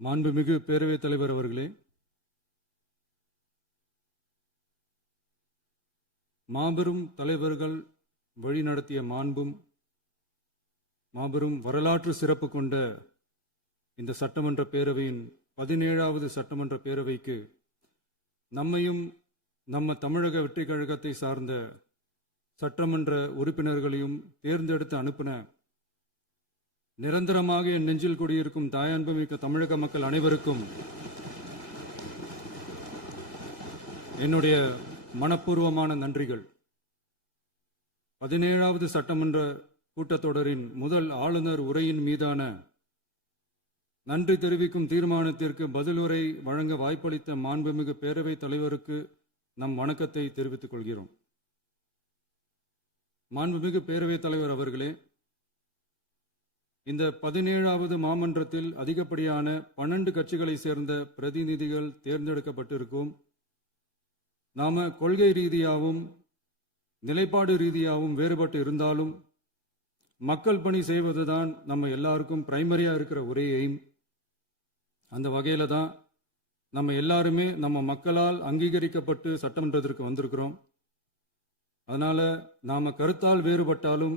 மாண்புமிகு பேரவைத் தலைவர் அவர்களே, மாபெரும் தலைவர்கள் வழிநடத்திய மாண்பும் மாபெரும் வரலாற்று சிறப்பு கொண்ட இந்த சட்டமன்ற பேரவையின் 17வது சட்டமன்ற பேரவைக்கு நம்மையும் நம்ம தமிழக வெற்றிக் கழகத்தை சார்ந்த சட்டமன்ற உறுப்பினர்களையும் தேர்ந்தெடுத்து அனுப்பின நிரந்தரமாக என் நெஞ்சில் குடியிருக்கும் தாயன்புமிக்க தமிழக மக்கள் அனைவருக்கும் என்னுடைய மனப்பூர்வமான நன்றிகள். 17வது சட்டமன்ற கூட்டத்தொடரின் முதல் ஆளுநர் உரையின் மீதான நன்றி தெரிவிக்கும் தீர்மானத்திற்கு பதிலுரை வழங்க வாய்ப்பளித்த மாண்புமிகு பேரவைத் தலைவருக்கு நம் வணக்கத்தை தெரிவித்துக் கொள்கிறோம். மாண்புமிகு பேரவைத் தலைவர் அவர்களே, இந்த 17வது மாமன்றத்தில் அதிகப்படியான 12 கட்சிகளை சேர்ந்த பிரதிநிதிகள் தேர்ந்தெடுக்கப்பட்டிருக்கும். நாம கொள்கை ரீதியாகவும் நிலைப்பாடு ரீதியாகவும் வேறுபட்டு இருந்தாலும் மக்கள் பணி செய்வதுதான் நம்ம எல்லாருக்கும் பிரைமரியா இருக்கிற ஒரே எய்ம். அந்த வகையில தான் நம்ம எல்லாருமே நம்ம மக்களால் அங்கீகரிக்கப்பட்டு சட்டமன்றத்திற்கு வந்திருக்கிறோம். அதனால நாம கருத்தால் வேறுபட்டாலும்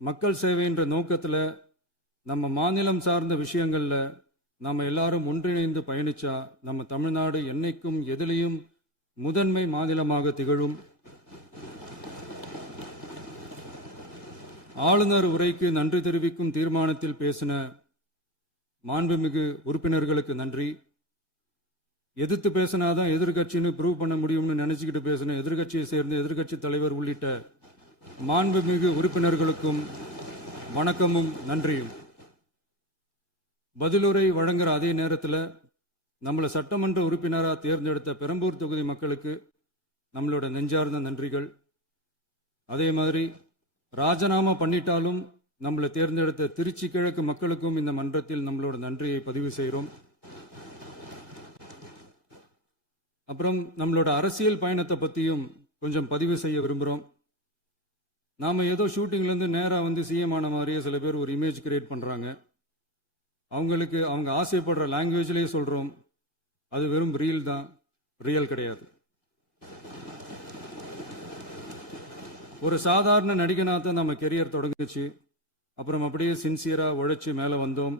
மக்கள் சேவை என்ற நோக்கத்தில் நம்ம மாநிலம் சார்ந்த விஷயங்கள்ல நாம எல்லாரும் ஒன்றிணைந்து பயணிச்சா நம்ம தமிழ்நாடு என்னைக்கும் எதிலையும் முதன்மை மாநிலமாக திகழும். ஆளுநர் உரைக்கு நன்றி தெரிவிக்கும் தீர்மானத்தில் பேசின மாண்புமிகு உறுப்பினர்களுக்கு நன்றி. எதிர்த்து பேசினாதான் எதிர்கட்சின்னு ப்ரூவ் பண்ண முடியும்னு நினைச்சுக்கிட்டு பேசின எதிர்கட்சியை சேர்ந்த எதிர்கட்சி தலைவர் உள்ளிட்ட மாண்புமிகு உறுப்பினர்களுக்கும் வணக்கமும் நன்றியும். பதிலுரை வழங்குற அதே நேரத்தில் நம்மளை சட்டமன்ற உறுப்பினராக தேர்ந்தெடுத்த பெரம்பூர் தொகுதி மக்களுக்கு நம்மளோட நெஞ்சார்ந்த நன்றிகள். அதே மாதிரி ராஜினாமா பண்ணிட்டாலும் நம்மளை தேர்ந்தெடுத்த திருச்சி கிழக்கு மக்களுக்கும் இந்த மன்றத்தில் நம்மளோட நன்றியை பதிவு செய்கிறோம். அப்புறம் நம்மளோட அரசியல் பயணத்தை பற்றியும் கொஞ்சம் பதிவு செய்ய விரும்புகிறோம். நாம ஏதோ ஷூட்டிங்லேருந்து நேராக வந்து சிஎம் ஆன மாதிரியே சில பேர் ஒரு இமேஜ் கிரியேட் பண்ணுறாங்க. அவங்களுக்கு அவங்க ஆசைப்படுற லாங்குவேஜ்லேயே சொல்கிறோம், அது வெறும் ரீல் தான், ரியல் கிடையாது. ஒரு சாதாரண நடிகனாக தான் நம்ம கெரியர் தொடங்குச்சு. அப்புறம் அப்படியே சின்சியராக உழைச்சி மேலே வந்தோம்.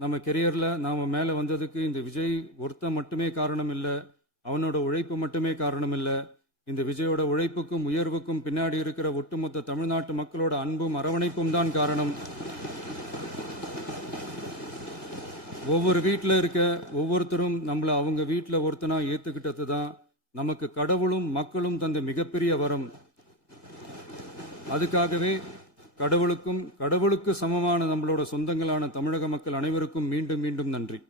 நம்ம கெரியரில் நாம் மேலே வந்ததுக்கு இந்த விஜய் ஒருத்தன் மட்டுமே காரணம் இல்லை, அவனோட உழைப்பு மட்டுமே காரணம் இல்லை. இந்த விஜயோட உழைப்புக்கும் உயர்வுக்கும் பின்னாடி இருக்கிற ஒட்டுமொத்த தமிழ்நாட்டு மக்களோட அன்பும் அரவணைப்பும் தான் காரணம். ஒவ்வொரு வீட்டில் இருக்க ஒவ்வொருத்தரும் நம்மளை அவங்க வீட்டில் ஒருத்தனா ஏற்றுக்கிட்டது தான் நமக்கு கடவுளும் மக்களும் தந்த மிகப்பெரிய வரம். அதுக்காகவே கடவுளுக்கு சமமான நம்மளோட சொந்தங்களான தமிழக மக்கள் அனைவருக்கும் மீண்டும் மீண்டும் நன்றி.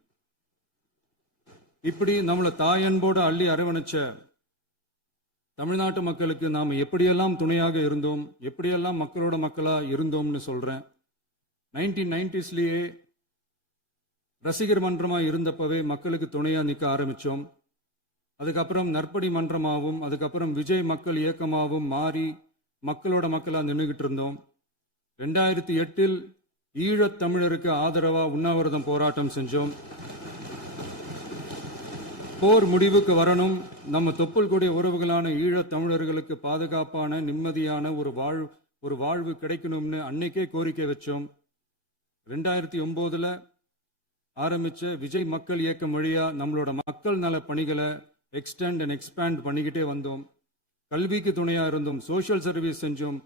இப்படி நம்மளை தாயன்போடு அள்ளி அரவணைச்ச தமிழ்நாட்டு மக்களுக்கு நாம் எப்படியெல்லாம் துணையாக இருந்தோம், எப்படியெல்லாம் மக்களோட மக்களா இருந்தோம்னு சொல்றேன். 1990ஸ்லயே ரசிகர் மன்றமாக இருந்தப்பவே மக்களுக்கு துணையா நிற்க ஆரம்பிச்சோம். அதுக்கப்புறம் நற்படி மன்றமாகவும் அதுக்கப்புறம் விஜய் மக்கள் இயக்கமாகவும் மாறி மக்களோட மக்களா நின்றுகிட்டு இருந்தோம். 2008இல் ஈழத் தமிழருக்கு ஆதரவா உண்ணாவிரதம் போராட்டம் செஞ்சோம். போர் முடிவுக்கு வரணும், நம்ம தொப்புள் கொடிய உறவுகளான ஈழத் தமிழர்களுக்கு பாதுகாப்பான நிம்மதியான ஒரு வாழ்வு கிடைக்கணும்னு அன்னைக்கே கோரிக்கை வச்சோம். 2009ல் ஆரம்பிச்ச விஜய் மக்கள் இயக்கம் வழியா நம்மளோட மக்கள் நல பணிகளை எக்ஸ்டெண்ட் அண்ட் எக்ஸ்பேண்ட் பண்ணிக்கிட்டே வந்தோம். கல்விக்கு துணையா இருந்தோம், சோஷியல் சர்வீஸ் செஞ்சோம்,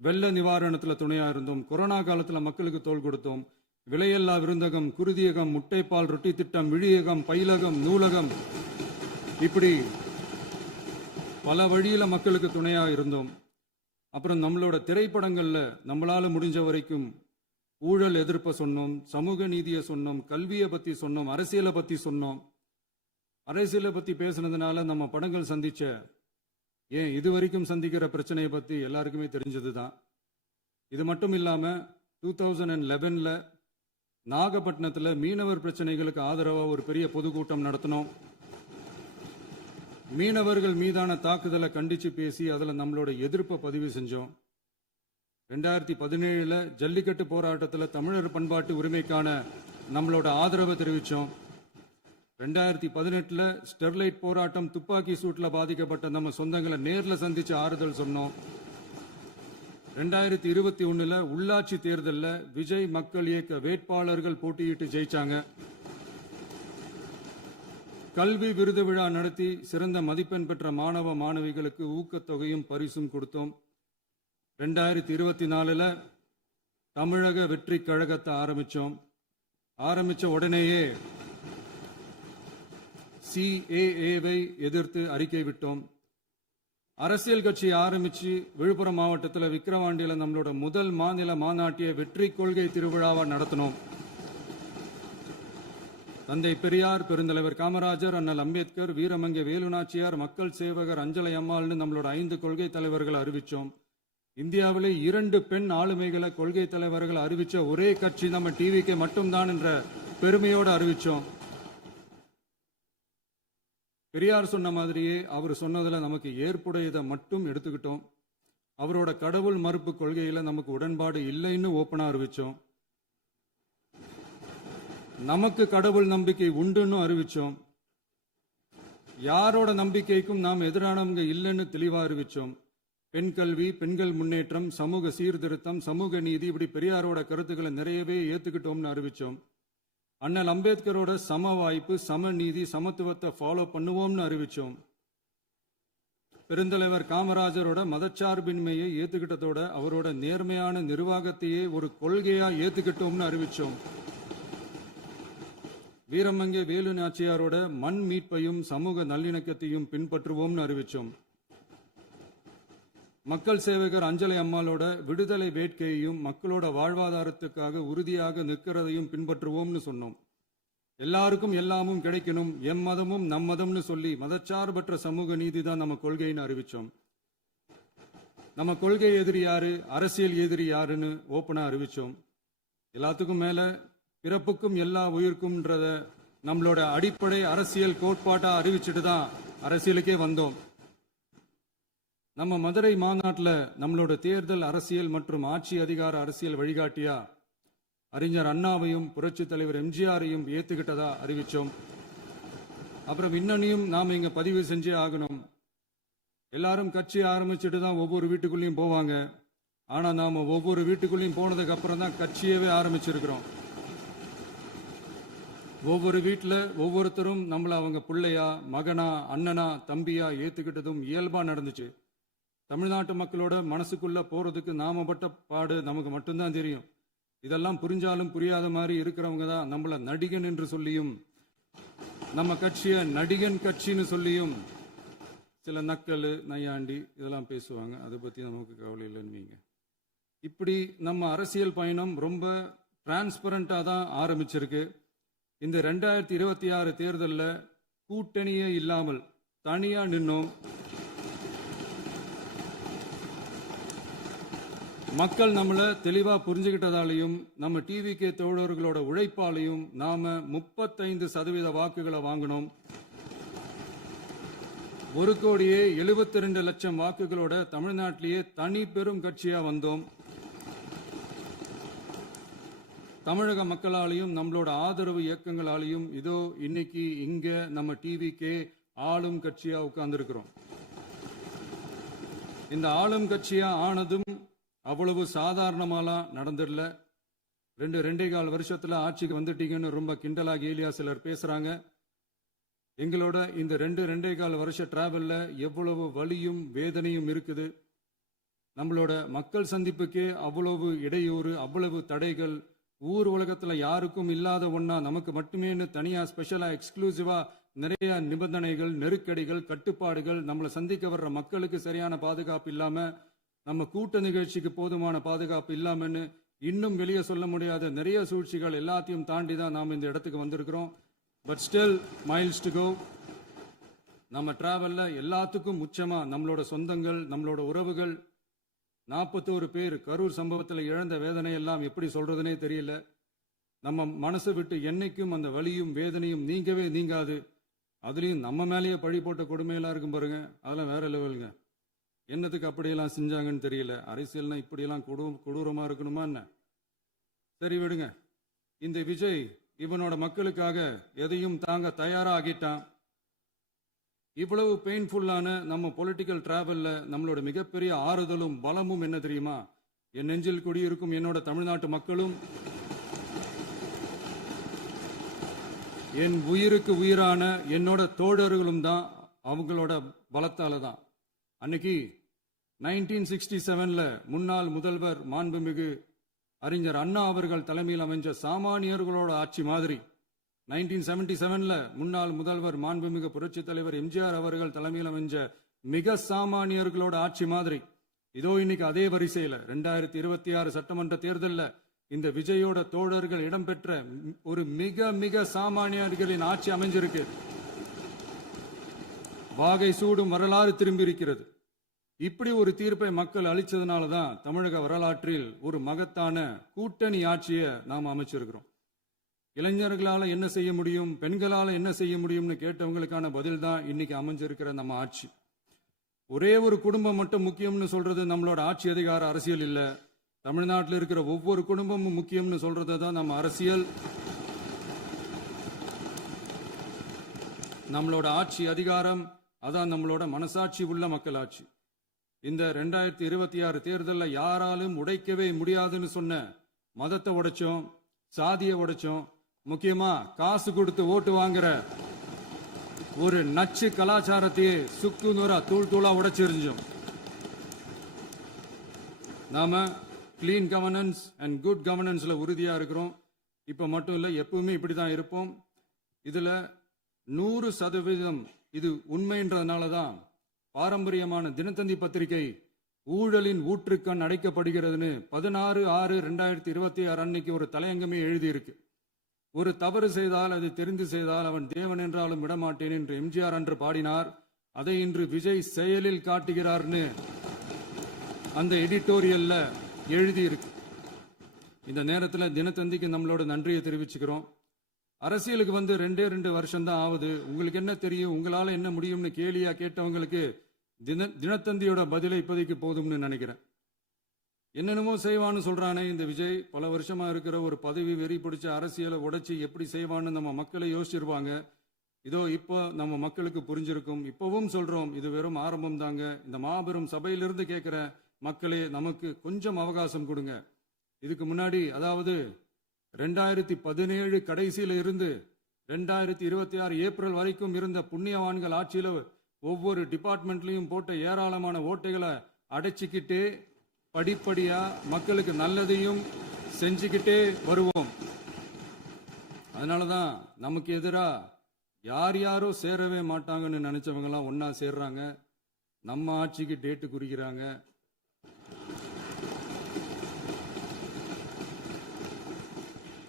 வெள்ள நிவாரணத்துல துணையா இருந்தோம், கொரோனா காலத்துல மக்களுக்கு தோள் கொடுத்தோம். விலையில்லா விருந்தகம், குருதியகம், முட்டைப்பால் ரொட்டி திட்டம், விழியகம், பயிலகம், நூலகம், இப்படி பல வழியில மக்களுக்கு துணையா இருந்தோம். அப்புறம் நம்மளோட திரைப்படங்கள்ல நம்மளால முடிஞ்ச வரைக்கும் ஊழல் எதிர்ப்பை சொன்னோம், சமூக நீதியை சொன்னோம், கல்வியை பத்தி சொன்னோம், அரசியலை பத்தி சொன்னோம். அரசியலை பத்தி பேசுனதுனால நம்ம படங்கள் சந்திச்ச இது வரைக்கும் சந்திக்கிற பிரச்சனையை பத்தி எல்லாருக்குமே தெரிஞ்சதுதான். இது மட்டும் இல்லாம 2011ல் நாகப்பட்டினத்தில் மீனவர் பிரச்சனைகளுக்கு ஆதரவா ஒரு பெரிய பொதுக்கூட்டம் நடத்தினோம். மீனவர்கள் மீதான தாக்குதலை கண்டிச்சு பேசி அதில் நம்மளோட எதிர்ப்பை பதிவு செஞ்சோம். 2017ல் ஜல்லிக்கட்டு போராட்டத்தில் தமிழர் பண்பாட்டு உரிமைக்கான நம்மளோட ஆதரவை தெரிவித்தோம். 2018 ஸ்டெர்லைட் போராட்டம் துப்பாக்கி சூட்ல பாதிக்கப்பட்ட நம்ம சொந்தங்களை நேர்ல சந்திச்சு ஆறுதல் சொன்னோம். 2021 உள்ளாட்சி தேர்தலில் விஜய் மக்கள் இயக்க வேட்பாளர்கள் போட்டியிட்டு ஜெயிச்சாங்க. கல்வி விருது விழா நடத்தி சிறந்த மதிப்பெண் பெற்ற மாணவ மாணவிகளுக்கு ஊக்கத்தொகையும் பரிசும் கொடுத்தோம். 2024 தமிழக வெற்றி கழகத்தை ஆரம்பிச்ச உடனேயே CAA-வை எதிர்த்து அறிக்கை விட்டோம். அரசியல் கட்சி ஆரம்பிச்சு விழுப்புரம் மாவட்டத்தில் விக்கிரவாண்டியில் நம்மளோட முதல் மாநில மாநாட்டிய வெற்றி கொள்கை திருவிழாவை நடத்தினோம். தந்தை பெரியார், பெருந்தலைவர் காமராஜர், அண்ணல் அம்பேத்கர், வீரமங்கை வேலுநாச்சியார், மக்கள் சேவகர் அஞ்சலை அம்மாள்னு நம்மளோட 5 கொள்கை தலைவர்கள் அறிவிச்சோம். இந்தியாவிலே 2 பெண் ஆளுமைகளை கொள்கை தலைவர்கள் அறிவிச்ச ஒரே கட்சி நம்ம டிவிக்கு மட்டும்தான் என்ற பெருமையோடு அறிவிச்சோம். பெரியார் சொன்ன மாதிரியே அவர் சொன்னதுல நமக்கு ஏற்புடையதை மட்டும் எடுத்துக்கிட்டோம். அவரோட கடவுள் மறுப்பு கொள்கையில நமக்கு உடன்பாடு இல்லைன்னு ஓப்பனா அறிவிச்சோம். நமக்கு கடவுள் நம்பிக்கை உண்டுன்னு அறிவிச்சோம். யாரோட நம்பிக்கைக்கும் நாம் எதிரானவங்க இல்லைன்னு தெளிவா அறிவிச்சோம். பெண் கல்வி, பெண்கள் முன்னேற்றம், சமூக சீர்திருத்தம், சமூக நீதி, இப்படி பெரியாரோட கருத்துக்களை நிறையவே ஏத்துக்கிட்டோம்னு அறிவிச்சோம். அண்ணல் அம்பேத்கரோட சம வாய்ப்பு, சமநீதி, சமத்துவத்தை ஃபாலோ பண்ணுவோம்னு அறிவிச்சோம். பெருந்தலைவர் காமராஜரோட மதச்சார்பின்மையை ஏத்துக்கிட்டதோட அவரோட நேர்மையான நிர்வாகத்தையே ஒரு கொள்கையா ஏத்துக்கிட்டோம்னு அறிவிச்சோம். வீரமங்கை வேலு நாச்சியாரோட மண் மீட்பையும் சமூக நல்லிணக்கத்தையும் பின்பற்றுவோம்னு அறிவிச்சோம். மக்கள் சேவகர் அஞ்சலை அம்மாளோட விடுதலை வேட்கையையும் மக்களோட வாழ்வாதாரத்துக்காக உறுதியாக நிற்கிறதையும் பின்பற்றுவோம்னு சொன்னோம். எல்லாருக்கும் எல்லாமும் கிடைக்கணும், எம் மதமும் நம் மதம்னு சொல்லி மதச்சார்பற்ற சமூக நீதி தான் நம்ம கொள்கைன்னு அறிவிச்சோம். நம்ம கொள்கை எதிரி யாரு, அரசியல் எதிரி யாருன்னு ஓப்பனா அறிவிச்சோம். எல்லாத்துக்கும் மேல பிறப்புக்கும் எல்லா உயிருக்கும்ன்றத நம்மளோட அடிப்படை அரசியல் கோட்பாட்டா அறிவிச்சுட்டு தான் அரசியலுக்கே வந்தோம். நம்ம மதுரை மாநாட்டில் நம்மளோட தேர்தல் அரசியல் மற்றும் ஆட்சி அதிகார அரசியல் வழிகாட்டியா அறிஞர் அண்ணாவையும் புரட்சி தலைவர் எம்ஜிஆரையும் ஏத்துக்கிட்டதா அறிவிச்சோம். அப்புறம் இன்னனையும் நாம இங்க பதிவு செஞ்சே ஆகணும். எல்லாரும் கட்சி ஆரம்பிச்சுட்டு தான் ஒவ்வொரு வீட்டுக்குள்ளேயும் போவாங்க. ஆனா நாம ஒவ்வொரு வீட்டுக்குள்ளேயும் போனதுக்கு அப்புறம் தான் கட்சியவே ஆரம்பிச்சிருக்கிறோம். ஒவ்வொரு வீட்டில் ஒவ்வொருத்தரும் நம்மள அவங்க பிள்ளையா, மகனா, அண்ணனா, தம்பியா ஏத்துக்கிட்டதும் இயல்பா நடந்துச்சு. தமிழ்நாட்டு மக்களோட மனசுக்குள்ள போறதுக்கு நாம பட்ட பாடு நமக்கு மட்டும்தான் தெரியும். இதெல்லாம் புரிஞ்சாலும் புரியாத மாதிரி இருக்கிறவங்க தான் நம்மள நடிகன் என்று சொல்லியும் நம்ம கட்சியை நடிகன் கட்சின்னு சொல்லியும் சில நக்கல், நையாண்டி இதெல்லாம் பேசுவாங்க. அதை பத்தி நமக்கு கவலை இல்லைன்னு. இப்படி நம்ம அரசியல் பயணம் ரொம்ப டிரான்ஸ்பரண்டா தான் ஆரம்பிச்சிருக்கு. இந்த 2026 தேர்தலில் கூட்டணியே இல்லாமல் தனியா நின்னோம். மக்கள் நம்மளை தெளிவா புரிஞ்சுக்கிட்டதாலையும் நம்ம டிவிகே தோழர்களோட உழைப்பாலையும் நாம 35% வாக்குகளை வாங்கினோம். 1,72,00,000 வாக்குகளோட தமிழ்நாட்டிலேயே தனி பெரும் கட்சியா வந்தோம். தமிழக மக்களாலையும் நம்மளோட ஆதரவு இயக்கங்களாலையும் இதோ இன்னைக்கு இங்க நம்ம டிவிகே ஆளும் கட்சியா உட்கார்ந்துருக்கிறோம். இந்த ஆளும் கட்சியா ஆனதும் அவ்வளவு சாதாரணமாலாம் நடந்துடல. 2.25 வருஷத்துல ஆட்சிக்கு வந்துட்டீங்கன்னு ரொம்ப கிண்டலா கேலியா சிலர் பேசுறாங்க. எங்களோட இந்த 2.25 வருஷ டிராவல்ல எவ்வளவு வலியும் வேதனையும் இருக்குது. நம்மளோட மக்கள் சந்திப்புக்கே அவ்வளவு இடையூறு, அவ்வளவு தடைகள், ஊர் உலகத்துல யாருக்கும் இல்லாத ஒன்னா நமக்கு மட்டுமேன்னு தனியா ஸ்பெஷலா எக்ஸ்க்ளூசிவா நிறைய நிபந்தனைகள், நெருக்கடிகள், கட்டுப்பாடுகள், நம்மளை சந்திக்க வர்ற மக்களுக்கு சரியான பாதுகாப்பு இல்லாம, நம்ம கூட்ட நிகழ்ச்சிக்கு போதுமான பாதுகாப்பு இல்லாமன்னு இன்னும் வெளியே சொல்ல முடியாத நிறைய சூழ்ச்சிகள் எல்லாத்தையும் தாண்டி தான் நாம் இந்த இடத்துக்கு வந்திருக்கிறோம். But still miles to go. நம்ம டிராவல்ல எல்லாத்துக்கும் முச்சமா நம்மளோட சொந்தங்கள், நம்மளோட உறவுகள், 41 பேர் கரூர் சம்பவத்தில் இழந்த வேதனை எல்லாம் எப்படி சொல்றதுனே தெரியல. நம்ம மனசை விட்டு என்னைக்கும் அந்த வலியும் வேதனையும் நீங்கவே நீங்காது. அதுலயும் நம்ம மேலேயே பழி போட்ட கொடுமையெல்லாம் இருக்கும் பாருங்க, அதெல்லாம் வேற லெவலுங்க. என்னத்துக்கு அப்படியெல்லாம் செஞ்சாங்கன்னு தெரியல. அரசியல்னா இப்படியெல்லாம் கொடூரமா இருக்கணுமா என்ன? சரி விடுங்க. இந்த விஜய் இவனோட மக்களுக்காக எதையும் தாங்க தயாராகிட்டான். இவ்வளவு பெயின்ஃபுல்லான நம்ம பொலிட்டிக்கல் டிராவல்ல நம்மளோட மிகப்பெரிய ஆறுதலும் பலமும் என்ன தெரியுமா? என் நெஞ்சில் குடியிருக்கும் என்னோட தமிழ்நாட்டு மக்களும் என் உயிருக்கு உயிரான என்னோட தோழர்களும் தான். அவங்களோட பலத்தால தான். அன்னைக்கு 1967ல முன்னாள் முதல்வர் மாண்புமிகு அறிஞர் அண்ணா அவர்கள் தலைமையில் அமைஞ்ச சாமானியர்களோட ஆட்சி மாதிரி 1977ல முன்னாள் முதல்வர் மாண்புமிகு புரட்சி தலைவர் எம்ஜிஆர் அவர்கள் தலைமையில் அமைஞ்ச மிக சாமானியர்களோட ஆட்சி மாதிரி இதோ இன்னைக்கு அதே வரிசையில 2026 சட்டமன்ற தேர்தல்ல இந்த விஜயோட தோழர்கள் இடம்பெற்ற ஒரு மிக மிக சாமானியர்களின் ஆட்சி அமைஞ்சிருக்கு. வாகை சூடும் வரலாறு திரும்பி இருக்கிறது. இப்படி ஒரு தீர்ப்பை மக்கள் அளிச்சதுனால தான் தமிழக வரலாற்றில் ஒரு மகத்தான கூட்டணி ஆட்சியை நாம் அமைச்சிருக்கிறோம். இளைஞர்களால என்ன செய்ய முடியும், பெண்களால என்ன செய்ய முடியும்னு கேட்டவங்களுக்கான பதில் தான் இன்னைக்கு அமைஞ்சிருக்கிற நம்ம ஆட்சி. ஒரே ஒரு குடும்பம் மட்டும் முக்கியம்னு சொல்றது நம்மளோட ஆட்சி அதிகார அரசியல் இல்ல. தமிழ்நாட்டில் இருக்கிற ஒவ்வொரு குடும்பமும் முக்கியம்னு சொல்றது தான் நம்ம அரசியல். நம்மளோட ஆட்சி அதிகாரம் அதான் நம்மளோட மனசாட்சி உள்ள மக்களாட்சி. இந்த 2026 தேர்தலில் யாராலும் உடைக்கவே முடியாதுன்னு சொன்ன மதத்தை உடைச்சோம், சாதியை உடைச்சோம், முக்கியமா காசு கொடுத்து ஓட்டு வாங்குற ஒரு நச்சு கலாச்சாரத்தையே சுக்கு நூறா தூள் தூளா உடைச்சிருந்தோம். நாம கிளீன் கவர்னன்ஸ் அண்ட் குட் கவர்னன்ஸ்ல உறுதியா இருக்கிறோம். இப்ப மட்டும் இல்ல, எப்பவுமே இப்படிதான் இருப்போம். இதுல 100% இது உண்மைன்றதுனால தான் பாரம்பரியமான தினத்தந்தி பத்திரிகை ஊழலின் ஊற்றுக்கண் அடைக்கப்படுகிறதுன்னு 16/6/2026 அன்னைக்கு ஒரு தலையங்கமே எழுதியிருக்கு. ஒரு தவறு செய்தால் அது தெரிந்து செய்தால் அவன் தேவன் என்றாலும் விடமாட்டேன் என்று எம்ஜிஆர் அன்று பாடினார். அதை இன்று விஜய் செயலில் காட்டுகிறார்னு அந்த எடிட்டோரியல்ல எழுதியிருக்கு. இந்த நேரத்தில் தினத்தந்திக்கு நம்மளோட நன்றியை தெரிவிச்சுக்கிறோம். அரசியலுக்கு வந்து 2 வருஷம் தான் ஆகுது. உங்களுக்கு என்ன தெரியும், உங்களால என்ன முடியும்னு கேலியா கேட்டவங்களுக்கு தினத்தந்தியோட பதிலை இப்போதைக்கு போதும்னு நினைக்கிறேன். என்னென்னமோ செய்வான்னு சொல்றானே இந்த விஜய், பல வருஷமா இருக்கிற ஒரு பதவி வெறி பிடிச்ச அரசியலை உடைச்சி எப்படி செய்வான்னு நம்ம மக்களை யோசிச்சிருவாங்க. இதோ இப்போ நம்ம மக்களுக்கு புரிஞ்சிருக்கும். இப்பவும் சொல்றோம், இது வெறும் ஆரம்பம் தாங்க. இந்த மாபெரும் சபையிலிருந்து கேட்கிற மக்களே, நமக்கு கொஞ்சம் அவகாசம் கொடுங்க. இதுக்கு முன்னாடி, அதாவது 2017 கடைசியில இருந்து 2026 ஏப்ரல் வரைக்கும் இருந்த புண்ணியவான்கள் ஆட்சியில ஒவ்வொரு டிபார்ட்மெண்ட்லயும் போட்ட ஏராளமான ஓட்டைகளை அடைச்சிக்கிட்டே படிப்படியா மக்களுக்கு நல்லதையும் செஞ்சுக்கிட்டே வருவோம். அதனாலதான் நமக்கு எதிரா யார் யாரோ சேரவே மாட்டாங்கன்னு நினைச்சவங்க எல்லாம் ஒன்னா சேர்றாங்க. நம்ம ஆட்சிக்கு டேட்டு குறிக்கிறாங்க.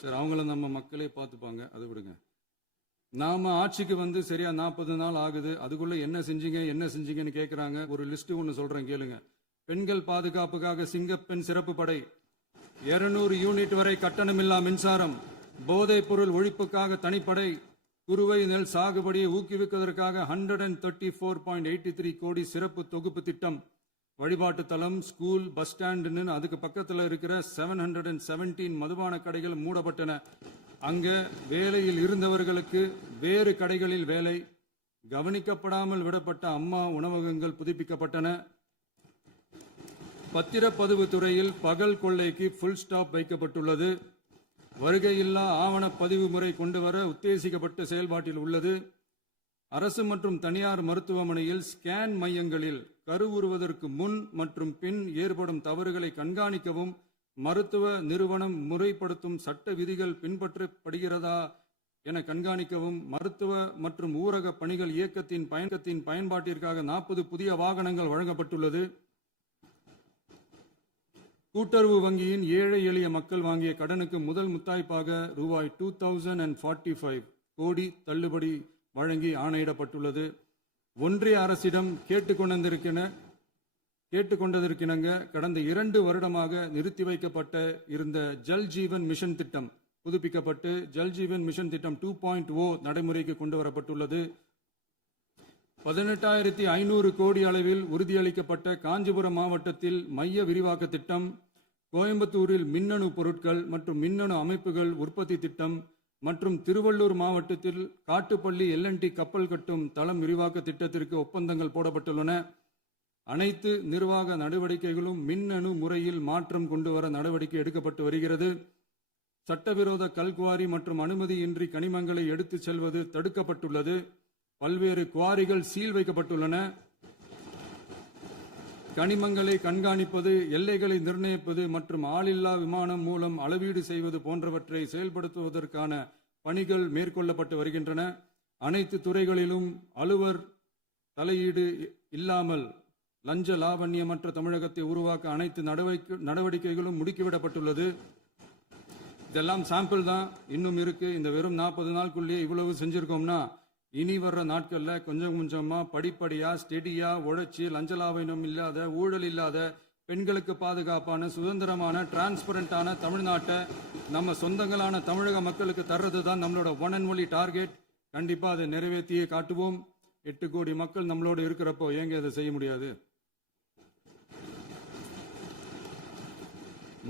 சரி, அவங்கள நம்ம மக்களே பார்த்துப்பாங்க, அது விடுங்க. நாம ஆட்சிக்கு வந்து சரியா 40 நாள் ஆகுது. அதுக்குள்ள என்ன செஞ்சீங்கன்னு கேட்கிறாங்க. ஒரு லிஸ்ட் ஒன்று சொல்றேன் கேளுங்க. பெண்கள் பாதுகாப்புக்காக சிங்கப்பெண் சிறப்பு படை, 200 யூனிட் வரை கட்டணமில்லா மின்சாரம், போதைப் பொருள் ஒழிப்புக்காக தனிப்படை, குறுவை நெல் சாகுபடியை ஊக்குவிப்பதற்காக 134.83 கோடி சிறப்பு தொகுப்பு திட்டம், வழிபாட்டு தலம், ஸ்கூல், பஸ் ஸ்டாண்டுன்னு அதுக்கு பக்கத்தில் இருக்கிற 717 மதுபான கடைகள் மூடப்பட்டன. அங்க வேலையில் இருந்தவர்களுக்கு வேறு கடைகளில் வேலை, கவனிக்கப்படாமல் விடப்பட்ட அம்மா உணவகங்கள் புதுப்பிக்கப்பட்டன. பத்திரப்பதிவு துறையில் பகல் கொள்ளைக்கு ஃபுல் ஸ்டாப் வைக்கப்பட்டுள்ளது. வருகையில்லா ஆவண பதிவு முறை கொண்டு வர உத்தேசிக்கப்பட்ட செயல்பாட்டில் உள்ளது. அரசு மற்றும் தனியார் மருத்துவமனையில் ஸ்கேன் மையங்களில் கருவுறுவதற்கு முன் மற்றும் பின் ஏற்படும் தவறுகளை கண்காணிக்கவும், மருத்துவ நிறுவனம் முறைப்படுத்தும் சட்ட விதிகள் பின்பற்றப்படுகிறதா என கண்காணிக்கவும், மருத்துவ மற்றும் ஊரக பணிகள் இயக்கத்தின் பயன்பாட்டிற்காக 40 புதிய வாகனங்கள் வழங்கப்பட்டுள்ளது. கூட்டுறவு வங்கியின் ஏழை எளிய மக்கள் வாங்கிய கடனுக்கு முதல் முத்தாய்ப்பாக ரூபாய் 2045 கோடி தள்ளுபடி வழங்கி ஆணையிடப்பட்டுள்ளது. ஒன்றிய அரசிடம் கேட்டுக்கொண்டதற்கிணங்க கடந்த 2 வருடமாக நிறுத்தி வைக்கப்பட்ட இருந்த ஜல் ஜீவன் மிஷன் திட்டம் புதுப்பிக்கப்பட்டு ஜல் ஜீவன் மிஷன் திட்டம் 2.0 நடைமுறைக்கு கொண்டு வரப்பட்டுள்ளது. 18,500 கோடி அளவில் உறுதியளிக்கப்பட்ட காஞ்சிபுரம் மாவட்டத்தில் மைய விரிவாக்க திட்டம், கோயம்புத்தூரில் மின்னணு பொருட்கள் மற்றும் மின்னணு அமைப்புகள் உற்பத்தி திட்டம், மற்றும் திருவள்ளூர் மாவட்டத்தில் காட்டுப்பள்ளி LNT கப்பல் கட்டும் தளம் விரிவாக்க திட்டத்திற்கு ஒப்பந்தங்கள் போடப்பட்டுள்ளன. அனைத்து நிர்வாக நடவடிக்கைகளும் மின்னணு முறையில் மாற்றம் கொண்டு வர நடவடிக்கை எடுக்கப்பட்டு வருகிறது. சட்டவிரோத கல்குவாரி மற்றும் அனுமதியின்றி கனிமங்களை எடுத்துச் செல்வது தடுக்கப்பட்டுள்ளது. பல்வேறு குவாரிகள் சீல் வைக்கப்பட்டுள்ளன. கனிமங்களை கண்காணிப்பது, எல்லைகளை நிர்ணயிப்பது மற்றும் ஆளில்லா விமானம் மூலம் அளவீடு செய்வது போன்றவற்றை செயல்படுத்துவதற்கான பணிகள் மேற்கொள்ளப்பட்டு வருகின்றன. அனைத்து துறைகளிலும் அலுவலர் தலையீடு இல்லாமல் லஞ்ச லாவண்யமற்ற தமிழகத்தை உருவாக்க அனைத்து நடவடிக்கைகளும் முடுக்கிவிடப்பட்டுள்ளது. இதெல்லாம் சாம்பிள் தான், இன்னும் இருக்கு. இந்த வெறும் 40 நாளுக்குள்ளேயே இவ்வளவு செஞ்சிருக்கோம்னா இனி வர்ற நாட்கள்ல கொஞ்சம் கொஞ்சமா படிப்படியா ஸ்டெடியா உழைச்சி லஞ்ச லாவண்யம் இல்லாத, ஊழல் இல்லாத, பெண்களுக்கு பாதுகாப்பான, சுதந்திரமான, டிரான்ஸ்பரண்டான தமிழ்நாட்டை நம்ம சொந்தங்களான தமிழக மக்களுக்கு தர்றது தான் நம்மளோட ஒன் அண்ட் ஒன்லி டார்கெட். கண்டிப்பா அதை நிறைவேற்றியே காட்டுவோம். 8 கோடி மக்கள் நம்மளோட இருக்கிறப்போ ஏங்க அதை செய்ய முடியாது?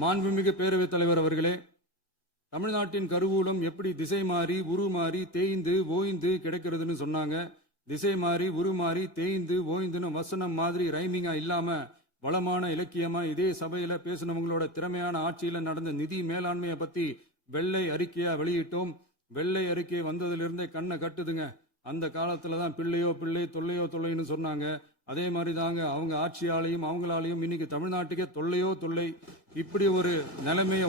மாண்புமிகு பேரவைத் தலைவர் அவர்களே, தமிழ்நாட்டின் கருவூலம் எப்படி திசை மாறி உருமாறி தேய்ந்து ஓய்ந்து கிடக்கிறதுன்னு சொன்னாங்க. திசை மாறி உருமாறி தேய்ந்து ஓய்ந்துன்னு வசனம் மாதிரி ரைமிங்கா இல்லாம வளமான இலக்கியமா இதே சபையில பேசினவங்களோட திறமையான ஆட்சியில நடந்த நிதி மேலாண்மையை பத்தி வெள்ளை அறிக்கையா வெளியிட்டோம். வெள்ளை அறிக்கை வந்ததிலிருந்தே கண்ணை கட்டுதுங்க. அந்த காலத்துல தான் பிள்ளையோ பிள்ளை தொல்லையோ தொல்லைன்னு சொன்னாங்க. அதே மாதிரி தாங்க அவங்க ஆட்சியாலையும் அவங்களாலையும் இன்னைக்கு தமிழ்நாட்டுக்கே தொல்லையோ தொல்லை. இப்படி ஒரு நிலைமையை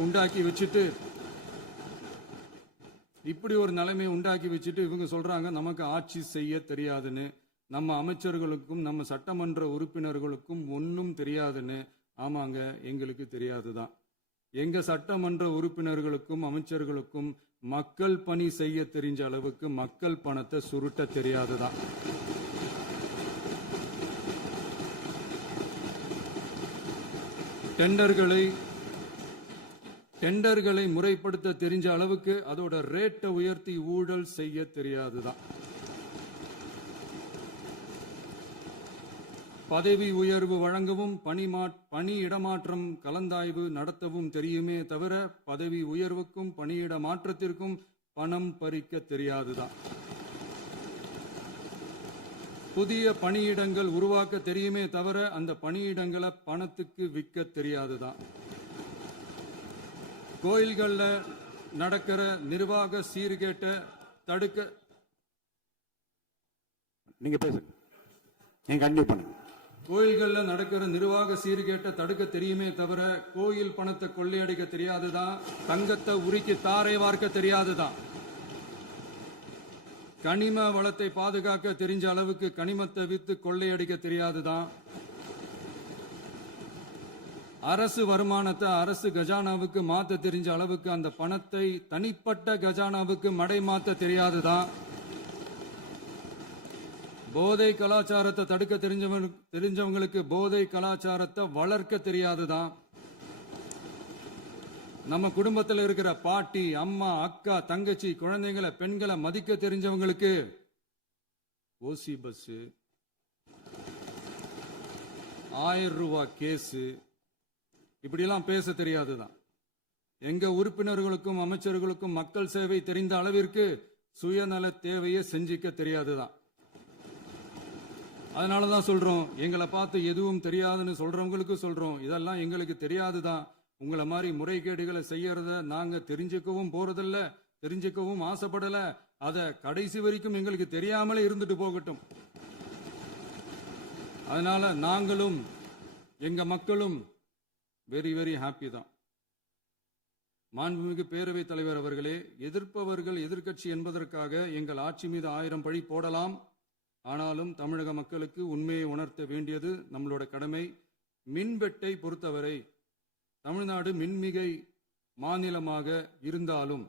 உண்டாக்கி வச்சுட்டு இவங்க சொல்றாங்க நமக்கு ஆட்சி செய்ய தெரியாதுன்னு. நம்ம அமைச்சர்களுக்கும் நம்ம சட்டமன்ற உறுப்பினர்களுக்கும் ஒன்னும் தெரியாதுன்னு. ஆமாங்க, எங்களுக்கு தெரியாதுதான். எங்க சட்டமன்ற உறுப்பினர்களுக்கும் அமைச்சர்களுக்கும் மக்கள் பணி செய்ய தெரிஞ்ச அளவுக்கு மக்கள் பணத்தை சுருட்ட தெரியாதுதான். டெண்டர்களை முறைப்படுத்த தெரிஞ்ச அளவுக்கு அதோட ரேட்டை உயர்த்தி ஊழல் செய்ய தெரியாதுதான். பதவி உயர்வு வழங்கவும் பணி இடமாற்றம் கலந்தாய்வு நடத்தவும் தெரியுமே தவிர பதவி உயர்வுக்கும் பணியிட மாற்றத்திற்கும் பணம் பறிக்க தெரியாதுதான். புதிய பணியிடங்கள் உருவாக்க தெரியுமே தவிர அந்த பணியிடங்களை பணத்துக்கு விற்க தெரியாதுதான். கோயில்கள்ல நடக்கிற நிர்வாக சீர்கேட்டை தடுக்க நீங்க பேசுங்க, நீங்க கண்டிப்பா பண்ணுங்க. கோயில்கள்ல நடக்கிற நிர்வாக சீர்கேட்டை தடுக்க தெரியுமே தவிர கோயில் பணத்தை கொள்ளையடிக்க தெரியாதுதான். தங்கத்தை உருக்கி தாரை வார்க்க தெரியாதுதான். கனிம வளத்தை பாதுகாக்க தெரிஞ்ச அளவுக்கு கனிமத்தை வித்து கொள்ளையடிக்க தெரியாதுதான். அரசு வருமானத்தை அரசு கஜானாவுக்கு மாத்த தெரிஞ்ச அளவுக்கு அந்த பணத்தை தனிப்பட்ட கஜானாவுக்கு மடை மாத்த தெரியாதுதான். போதை கலாச்சாரத்தை தடுக்க தெரிஞ்சவங்களுக்கு போதை கலாச்சாரத்தை வளர்க்க தெரியாதுதான். நம்ம குடும்பத்தில் இருக்கிற பாட்டி, அம்மா, அக்கா, தங்கச்சி, குழந்தைங்களை, பெண்களை மதிக்க தெரிஞ்சவங்களுக்கு ஓசி பஸ், 1000 ரூபாய் கேஸ், இப்படியெல்லாம் பேச தெரியாதுதான். எங்க உறுப்பினர்களுக்கும் அமைச்சர்களுக்கும் மக்கள் சேவை தெரிந்த அளவிற்கு சுயநல தேவையை செஞ்சிக்க தெரியாதுதான். அதனாலதான் சொல்றோம், எங்களை பார்த்து எதுவும் தெரியாதுன்னு சொல்றவங்களுக்கு சொல்றோம், இதெல்லாம் எங்களுக்கு தெரியாதுதான். உங்களை மாதிரி முறைகேடுகளை செய்யறத நாங்க தெரிஞ்சுக்கவும் போறதில்ல, தெரிஞ்சுக்கவும் ஆசைப்படல. அத கடைசி வரைக்கும் எங்களுக்கு தெரியாமலே இருந்துட்டு போகட்டும். அதனால நாங்களும் எங்க மக்களும் வெரி வெரி ஹாப்பி தான். மாண்புமிகு பேரவைத் தலைவர் அவர்களே, எதிர்ப்பவர்கள் எதிர்க்கட்சி என்பதற்காக எங்கள் ஆட்சி மீது 1000 பழி போடலாம். ஆனாலும் தமிழக மக்களுக்கு உண்மையை உணர்த்த வேண்டியது நம்மளோட கடமை. மின்வெட்டை பொறுத்தவரை தமிழ்நாடு மின்மிகை மாநிலமாக இருந்தாலும்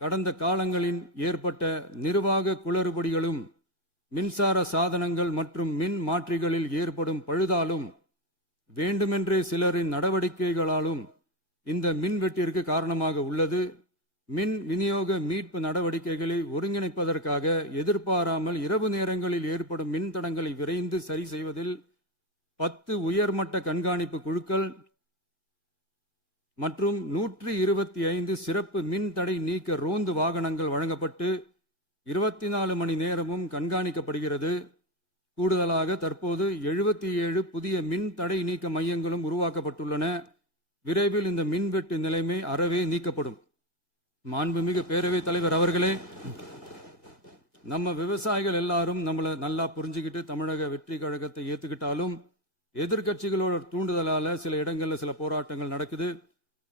கடந்த காலங்களில் ஏற்பட்ட நிர்வாக குளறுபடிகளும் மின்சார சாதனங்கள் மற்றும் மின் மாற்றிகளில் ஏற்படும் பழுதாலும் வேண்டுமென்றே சிலரின் நடவடிக்கைகளாலும் இந்த மின்வெட்டிற்கு காரணமாக உள்ளது. மின் விநியோக மீட்பு நடவடிக்கைகளை ஒருங்கிணைப்பதற்காக எதிர்பாராமல் இரவு நேரங்களில் ஏற்படும் மின் தடங்களை விரைந்து சரி செய்வதில் 10 உயர்மட்ட கண்காணிப்பு குழுக்கள் மற்றும் 125 சிறப்பு மின் தடை நீக்க ரோந்து வாகனங்கள் வழங்கப்பட்டு 24 மணி நேரமும் கண்காணிக்கப்படுகிறது. கூடுதலாக தற்போது 77 புதிய மின் தடை நீக்க மையங்களும் உருவாக்கப்பட்டுள்ளன. விரைவில் இந்த மின்வெட்டு நிலைமை அறவே நீக்கப்படும். மாண்புமிகு பேரவைத் தலைவர் அவர்களே, நம்ம விவசாயிகள் எல்லாரும் நம்மளை நல்லா புரிஞ்சுக்கிட்டு தமிழக வெற்றி கழகத்தை ஏத்துக்கிட்டாலும் எதிர்க்கட்சிகளோட தூண்டுதலால சில இடங்கள்ல சில போராட்டங்கள் நடக்குது.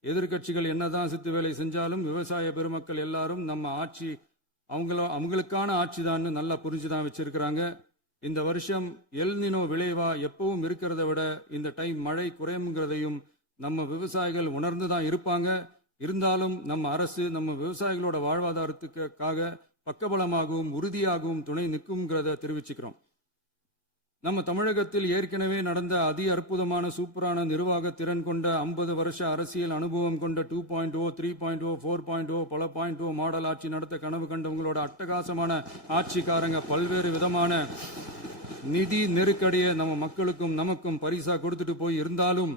எதிர்க்கட்சிகள் என்னதான் சித்து வேலை செஞ்சாலும் விவசாய பெருமக்கள் எல்லாரும் நம்ம ஆட்சி அவங்களுக்கான ஆட்சி தான் நல்லா புரிஞ்சுதான் வச்சிருக்கிறாங்க. இந்த வருஷம் எல் நினோ விளைவா எப்பவும் இருக்கிறத விட இந்த டைம் மழை குறையுங்கிறதையும் நம்ம விவசாயிகள் உணர்ந்துதான் இருப்பாங்க. இருந்தாலும் நம்ம அரசு நம்ம விவசாயிகளோட வாழ்வாதாரத்துக்காக பக்கபலமாகவும் உறுதியாகவும் துணை நிற்கும்ங்கிறத தெரிவிச்சுக்கிறோம். நம்ம தமிழகத்தில் ஏற்கனவே நடந்த அதி அற்புதமான சூப்பரான நிர்வாக திறன் கொண்ட 50 வருஷ அரசியல் அனுபவம் கொண்ட 2.0, 3.0, 4.0 பல 0.0 மாடல் ஆட்சி நடத்த கனவு கண்டவங்களோட அட்டகாசமான ஆட்சிக்காரங்க பல்வேறு விதமான நிதி நெருக்கடியை நம்ம மக்களுக்கும் நமக்கும் பரிசா கொடுத்துட்டு போய் இருந்தாலும்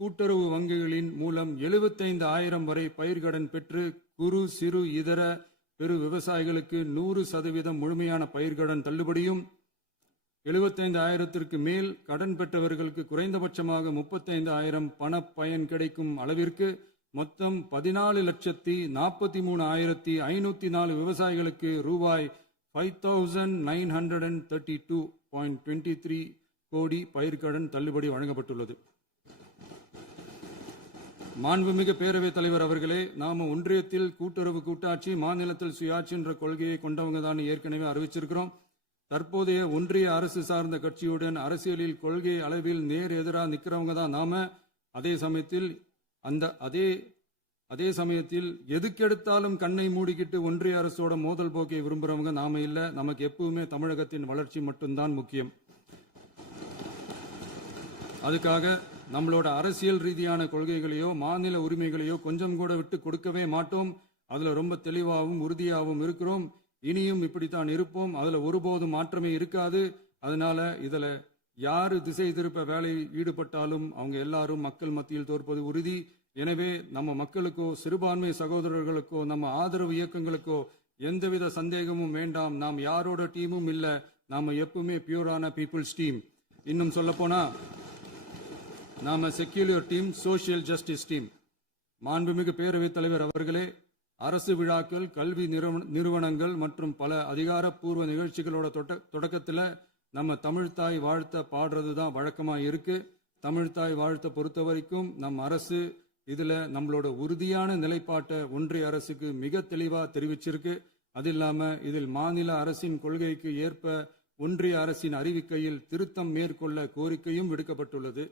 கூட்டுறவு வங்கிகளின் மூலம் 75,000 வரை பயிர்கடன் பெற்று குறு சிறு இதர பெரு விவசாயிகளுக்கு 100% முழுமையான பயிர்கடன் தள்ளுபடியும் 75,000க்கு மேல் கடன் பெற்றவர்களுக்கு குறைந்தபட்சமாக 35,000 பண பயன் கிடைக்கும் அளவிற்கு மொத்தம் 14,43,504 விவசாயிகளுக்கு ரூபாய் 5,932.23 கோடி பயிர்கடன் தள்ளுபடி வழங்கப்பட்டுள்ளது. மாண்புமிகு பேரவைத் தலைவர் அவர்களே, நாம ஒன்றியத்தில் கூட்டுறவு கூட்டாட்சி, மாநிலத்தில் சுயாட்சி என்ற கொள்கையை கொண்டவங்க தான் ஏற்கனவே அறிவிச்சிருக்கிறோம். தற்போதைய ஒன்றிய அரசு சார்ந்த கட்சியுடன் அரசியலில் கொள்கை அளவில் நேர் எதிராக நிற்கிறவங்க தான் நாம. அதே சமயத்தில் எதுக்கெடுத்தாலும் கண்ணை மூடிக்கிட்டு ஒன்றிய அரசோட மோதல் போக்கை விரும்புறவங்க நாம இல்ல. நமக்கு எப்பவுமே தமிழகத்தின் வளர்ச்சி மட்டும்தான் முக்கியம். அதுக்காக நம்மளோட அரசியல் ரீதியான கொள்கைகளையோ மாநில உரிமைகளையோ கொஞ்சம் கூட விட்டு கொடுக்கவே மாட்டோம். அதுல ரொம்ப தெளிவாகவும் உறுதியாகவும் இருக்கிறோம். இனியும் இப்படித்தான் இருப்போம். அதுல ஒருபோதும் மாற்றமே இருக்காது. அதனால இதுல யாரு திசை திருப்ப வேலையில் ஈடுபட்டாலும் அவங்க எல்லாரும் மக்கள் மத்தியில் தோற்பது உறுதி. எனவே நம்ம மக்களுக்கோ சிறுபான்மை சகோதரர்களுக்கோ நம்ம ஆதரவு இயக்கங்களுக்கோ எந்தவித சந்தேகமும் வேண்டாம். நாம் யாரோட டீமும் இல்ல. நாம எப்பவுமே பியூரான பீப்புள்ஸ் டீம். இன்னும் சொல்ல போனா நாம secular team, social justice team. மாண்புமிகு பேரவைத் தலைவர் அவர்களே, அரசு விழாக்கள், கல்வி நிறுவனங்கள் மற்றும் பல அதிகாரப்பூர்வ நிகழ்ச்சிகளோட தொடக்கத்தில் நம்ம தமிழ்தாய் வாழ்த்த பாடுறது தான் வழக்கமா இருக்கு. தமிழ்தாய் வாழ்த்த பொறுத்த வரைக்கும் நம் அரசு இதுல நம்மளோட உறுதியான நிலைப்பாட்டை ஒன்றிய அரசுக்கு மிக தெளிவா தெரிவிச்சிருக்கு. அது இல்லாம இதில் மாநில அரசின் கொள்கைக்கு ஏற்ப ஒன்றிய அரசின் அறிவிக்கையில் திருத்தம் மேற்கொள்ள கோரிக்கையும் விடுக்கப்பட்டுள்ளது.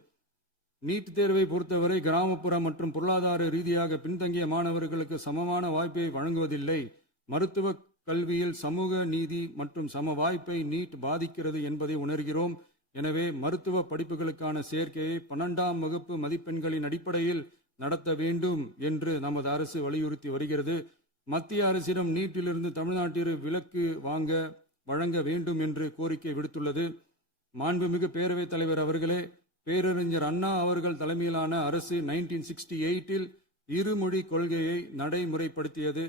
நீட் தேர்வை பொறுத்தவரை கிராமப்புற மற்றும் பொருளாதார ரீதியாக பின்தங்கிய மாணவர்களுக்கு சமமான வாய்ப்பை வழங்குவதில்லை. மருத்துவ கல்வியில் சமூக நீதி மற்றும் சம வாய்ப்பை நீட் பாதிக்கிறது என்பதை உணர்கிறோம். எனவே மருத்துவ படிப்புகளுக்கான சேர்க்கையை 12ஆம் வகுப்பு மதிப்பெண்களின் அடிப்படையில் நடத்த வேண்டும் என்று நமது அரசு வலியுறுத்தி வருகிறது. மத்திய அரசிடம் நீட்டிலிருந்து தமிழ்நாட்டிற்கு விலக்கு வழங்க வேண்டும் என்று கோரிக்கை விடுத்துள்ளது. மாண்புமிகு பேரவைத் தலைவர் அவர்களே, பேரறிஞர் அண்ணா அவர்கள் தலைமையிலான அரசு 1968இல் இருமொழி கொள்கையை நடைமுறைப்படுத்தியது.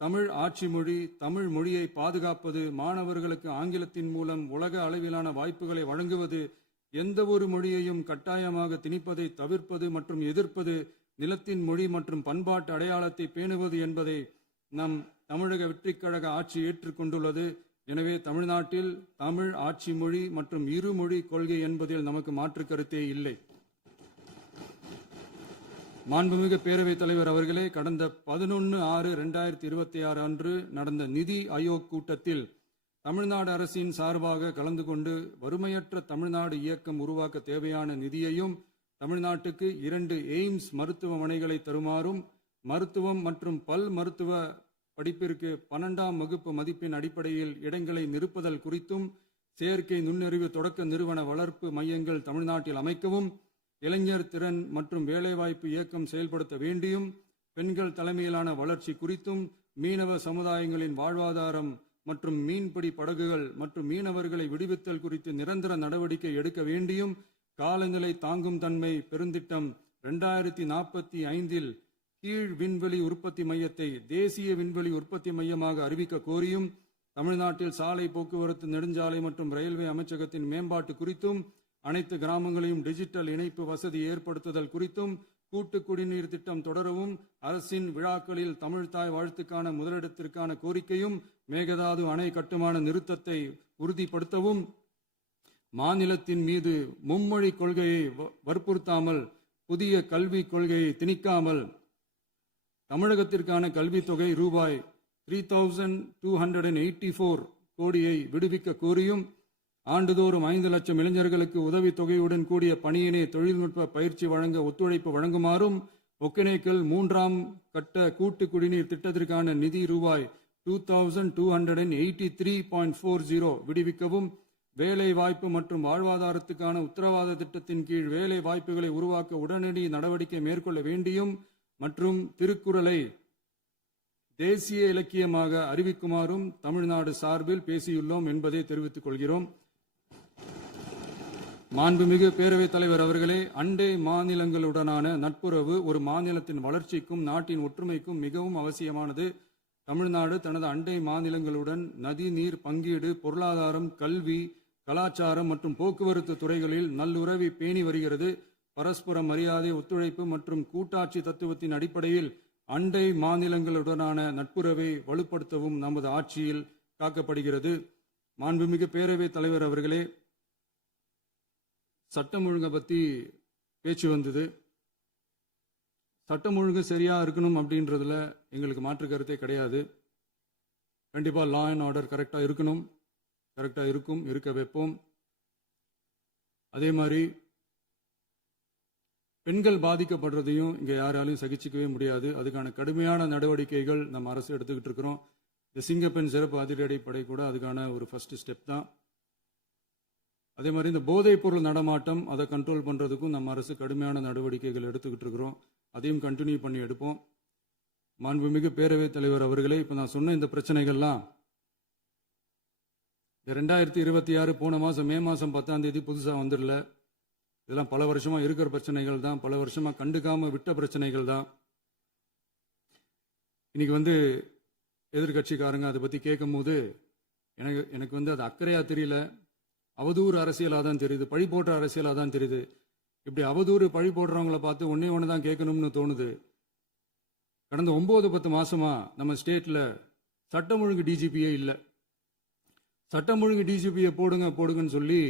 தமிழ் ஆட்சி மொழி, தமிழ் மொழியை பாதுகாப்பது, மாணவர்களுக்கு ஆங்கிலத்தின் மூலம் உலக அளவிலான வாய்ப்புகளை வழங்குவது, எந்த ஒரு மொழியையும் கட்டாயமாக திணிப்பதை தவிர்ப்பது மற்றும் எதிர்ப்பது, நிலத்தின் மொழி மற்றும் பண்பாட்டு அடையாளத்தை பேணுவது என்பதை நம் தமிழக வெற்றிக் கழக ஆட்சி ஏற்றுக்கொண்டுள்ளது. எனவே தமிழ்நாட்டில் தமிழ் ஆட்சி மொழி மற்றும் இருமொழி கொள்கை என்பதில் நமக்கு மாற்று கருத்தே இல்லை. மாண்புமிகு பேரவைத் தலைவர் அவர்களே, கடந்த 11/6/2026 அன்று நடந்த நிதி ஆயோக் கூட்டத்தில் தமிழ்நாடு அரசின் சார்பாக கலந்து கொண்டு வறுமையற்ற தமிழ்நாடு இயக்கம் உருவாக்க தேவையான நிதியையும், தமிழ்நாட்டுக்கு 2 எய்ம்ஸ் மருத்துவமனைகளை தருமாறும், மருத்துவம் மற்றும் பல் மருத்துவ படிப்பிற்கு 12ஆம் வகுப்பு மதிப்பெண் அடிப்படையில் இடங்களை நிரப்புதல் குறித்தும், செயற்கை நுண்ணறிவு தொடக்க நிறுவன வளர்ப்பு மையங்கள் தமிழ்நாட்டில் அமைக்கவும், இளைஞர் திறன் மற்றும் வேலைவாய்ப்பு இயக்கம் செயல்படுத்த வேண்டியும், பெண்கள் தலைமையிலான வளர்ச்சி குறித்தும், மீனவ சமுதாயங்களின் வாழ்வாதாரம் மற்றும் மீன்பிடி படகுகள் மற்றும் மீனவர்களை விடுவித்தல் குறித்து நிரந்தர நடவடிக்கை எடுக்க வேண்டியும், காலநிலை தாங்கும் தன்மை பெருந்திட்டம் 2045 கீழ் விண்வெளி உற்பத்தி மையத்தை தேசிய விண்வெளி உற்பத்தி மையமாக அறிவிக்க கோரியும், தமிழ்நாட்டில் சாலை போக்குவரத்து, நெடுஞ்சாலை மற்றும் ரயில்வே அமைச்சகத்தின் மேம்பாட்டு குறித்தும், அனைத்து கிராமங்களையும் டிஜிட்டல் இணைப்பு வசதி ஏற்படுத்துதல் குறித்தும், கூட்டு குடிநீர் திட்டம் தொடரவும், அரசின் விழாக்களில் தமிழ்தாய் வாழ்த்துக்கான முதலிடத்திற்கான கோரிக்கையும், மேகதாது அணை கட்டுமான நிறுத்தத்தை உறுதிப்படுத்தவும், மாநிலத்தின் மீது மும்மொழி கொள்கையை வற்புறுத்தாமல் புதிய கல்விக் கொள்கையை திணிக்காமல் தமிழகத்திற்கான கல்வித் தொகை ரூபாய் 3284 கோடியை விடுவிக்க கோரியும், ஆண்டுதோறும் 5 லட்சம் இளைஞர்களுக்கு உதவித் தொகையுடன் கூடிய பணியினை தொழில்நுட்ப பயிற்சி வழங்க ஒத்துழைப்பு வழங்குமாறும், ஒகேனக்கல் 3ஆம் கட்ட கூட்டு குடிநீர் திட்டத்திற்கான நிதி ரூபாய் 2283.40 விடுவிக்கவும், வேலை வாய்ப்பு மற்றும் வாழ்வாதாரத்துக்கான உத்தரவாத திட்டத்தின் கீழ் வேலை வாய்ப்புகளை உருவாக்க உடனடி நடவடிக்கை மேற்கொள்ள வேண்டியும் மற்றும் திருக்குறளை தேசிய இலக்கியமாக அறிவிக்குமாறும் தமிழ்நாடு சார்பில் பேசியுள்ளோம் என்பதை தெரிவித்துக் கொள்கிறோம். மாண்புமிகு பேரவைத் தலைவர் அவர்களே, அண்டை மாநிலங்களுடனான நட்புறவு ஒரு மாநிலத்தின் வளர்ச்சிக்கும் நாட்டின் ஒற்றுமைக்கும் மிகவும் அவசியமானது. தமிழ்நாடு தனது அண்டை மாநிலங்களுடன் நதி நீர் பங்கீடு, பொருளாதாரம், கல்வி, கலாச்சாரம் மற்றும் போக்குவரத்து துறைகளில் நல்லுறவை பேணி வருகிறது. பரஸ்பர மரியாதை, ஒத்துழைப்பு மற்றும் கூட்டாட்சி தத்துவத்தின் அடிப்படையில் அண்டை மாநிலங்களுடனான நட்புறவை வலுப்படுத்தவும் நமது ஆட்சியில் காக்கப்படுகிறது. மாண்புமிகு பேரவைத் தலைவர் அவர்களே, சட்டம் ஒழுங்கை பற்றி பேச்சு வந்தது. சட்டம் ஒழுங்கு சரியா இருக்கணும் அப்படின்றதுல எங்களுக்கு மாற்று கருத்தே கிடையாது. கண்டிப்பா லா அண்ட் ஆர்டர் கரெக்டா இருக்கணும், கரெக்டா இருக்கும், இருக்க வைப்போம். அதே மாதிரி பெண்கள் பாதிக்கப்படுறதையும் இங்க யாராலையும் சகிச்சிக்கவே முடியாது. அதுக்கான கடுமையான நடவடிக்கைகள் நம்ம அரசு எடுத்துக்கிட்டு இருக்கிறோம். இந்த சிங்கப்பெண் சிறப்பு அதிரடி படை கூட அதுக்கான ஒரு ஃபர்ஸ்ட் ஸ்டெப் தான். அதே மாதிரி இந்த போதைப் பொருள் நடமாட்டம், அதை கண்ட்ரோல் பண்றதுக்கும் நம்ம அரசு கடுமையான நடவடிக்கைகள் எடுத்துக்கிட்டு இருக்கிறோம். அதையும் கண்டினியூ பண்ணி எடுப்போம். மாண்புமிகு பேரவைத் தலைவர் அவர்களே, இப்ப நான் சொன்ன இந்த பிரச்சனைகள்லாம் 2026 போன மாசம் மே மாசம் 10ஆம் தேதி புதுசா வந்துடல. இதெல்லாம் பல வருஷமா இருக்கிற பிரச்சனைகள் தான், பல வருஷமா கண்டுக்காம விட்ட பிரச்சனைகள் தான். இன்னைக்கு எதிர்கட்சிக்காரங்க அதை பத்தி கேட்கும் போது எனக்கு அது அக்கறையா தெரியல, அவதூறு அரசியலா தான் தெரியுது, பழி போடுற அரசியலா தான் தெரியுது. இப்படி அவதூறு பழி போடுறவங்களை பார்த்து ஒன்னே ஒன்று தான் கேட்கணும்னு தோணுது. கடந்த 9-10 மாசமா நம்ம ஸ்டேட்ல சட்டம் ஒழுங்கு டிஜிபியே இல்லை. சட்டம் ஒழுங்கு டிஜிபியை போடுங்கன்னு சொல்லி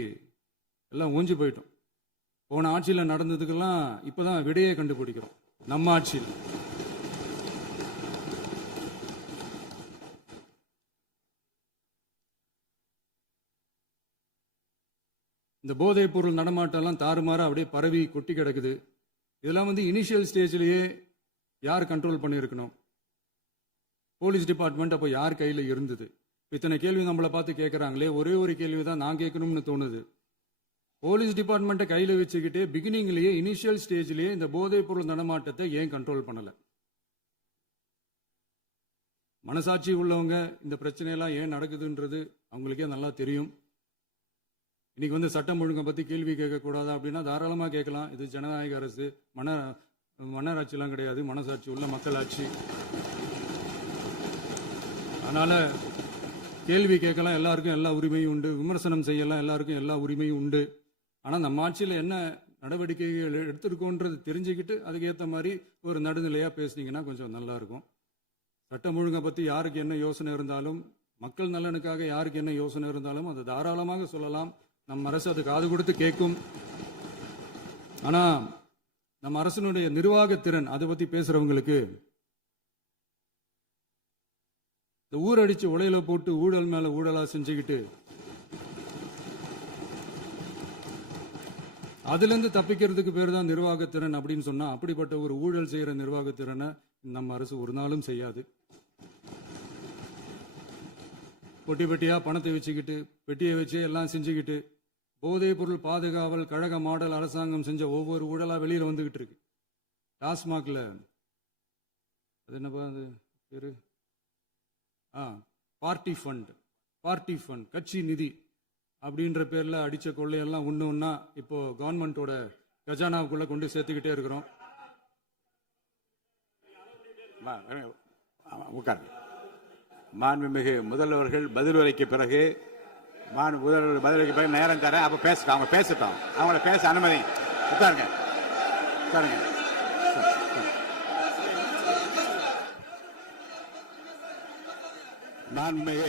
எல்லாம் ஓஞ்சி போயிட்டோம். போன ஆட்சியில் நடந்ததுக்கெல்லாம் இப்பதான் விடையே கண்டுபிடிக்கிறோம் நம்ம ஆட்சியில். இந்த போதைப் பொருள் நடமாட்டம்லாம் தாறுமாற அப்படியே பரவி கொட்டி கிடக்குது. இதெல்லாம் இனிஷியல் ஸ்டேஜ்லயே யார் கண்ட்ரோல் பண்ணியிருக்கணும்? போலீஸ் டிபார்ட்மெண்ட் அப்போ யார் கையில் இருந்தது? இத்தனை கேள்வி நம்மளை பார்த்து கேட்கறாங்களே, ஒரே ஒரு கேள்வி தான் நான் கேட்கணும்னு தோணுது. போலீஸ் டிபார்ட்மெண்ட்டை கையில் வச்சுக்கிட்டே பிகினிங்லேயே இனிஷியல் ஸ்டேஜ்லேயே இந்த போதைப் பொருள் நடமாட்டத்தை ஏன் கண்ட்ரோல் பண்ணல? மனசாட்சி உள்ளவங்க இந்த பிரச்சனையெல்லாம் ஏன் நடக்குதுன்றது அவங்களுக்கே நல்லா தெரியும். இன்னைக்கு சட்டம் ஒழுங்கை பத்தி கேள்வி கேட்கக்கூடாதா அப்படின்னா தாராளமாக கேட்கலாம். இது ஜனநாயக அரசு, மன்னராட்சிலாம் கிடையாது, மனசாட்சி உள்ள மக்களாட்சி. அதனால கேள்வி கேட்கலாம், எல்லாருக்கும் எல்லா உரிமையும் உண்டு. விமர்சனம் செய்யலாம், எல்லாருக்கும் எல்லா உரிமையும் உண்டு. ஆனால் நம்ம ஆட்சியில் என்ன நடவடிக்கைகள் எடுத்திருக்கோன்றது தெரிஞ்சுக்கிட்டு அதுக்கேற்ற மாதிரி ஒரு நடுநிலையாக பேசுனீங்கன்னா கொஞ்சம் நல்லா இருக்கும். சட்டம் ஒழுங்கை பற்றி யாருக்கு என்ன யோசனை இருந்தாலும், மக்கள் நலனுக்காக யாருக்கு என்ன யோசனை இருந்தாலும் அதை தாராளமாக சொல்லலாம். நம்ம அரசு அது காது கொடுத்து கேட்கும். ஆனால் நம்ம அரசினுடைய நிர்வாகத்திறன் அதை பற்றி பேசுறவங்களுக்கு இந்த ஊரடிச்சு உலையில போட்டு ஊழல் மேல ஊழலா செஞ்சுக்கிட்டு அதுல இருந்து தப்பிக்கிறதுக்கு பேர் தான் நிர்வாகத்திறன் அப்படின்னு சொன்னா, அப்படிப்பட்ட ஒரு ஊழல் செய்யற நிர்வாகத்திறனை நம்ம அரசு ஒரு நாளும் செய்யாது. பொட்டி பெட்டியா பணத்தை வச்சுக்கிட்டு, பெட்டியை வச்சு எல்லாம் செஞ்சுக்கிட்டு, போதைப் பொருள் பாதுகாவல் கழக மாடல் அரசாங்கம் செஞ்ச ஒவ்வொரு ஊழலா வெளியில வந்துகிட்டு இருக்கு. டாஸ்மாக்ல அது என்னப்பா அது பேரு, பார்ட்டி ஃபண்ட், கட்சி நிதி அப்படின்ற பேர்ல அடிச்ச கொள்ளையெல்லாம் ஒண்ணு ஒண்ணா இப்போ கவர்மெண்டோட கஜானாவுக்குள்ள கொண்டு சேர்த்துக்கிட்டே இருக்கிறோம். உட்காருங்க. மாண்புமிகு முதல்வர்கள் பதில் உரைக்கு பிறகு முதல்வர் பதிலுக்கு பிறகு நேரம் தரேன். அப்ப பேசட்டும், அவங்க பேசட்டும், அவங்கள பேச அனுமதி. உட்காருங்க, உட்காருங்க. மாண்புமிகு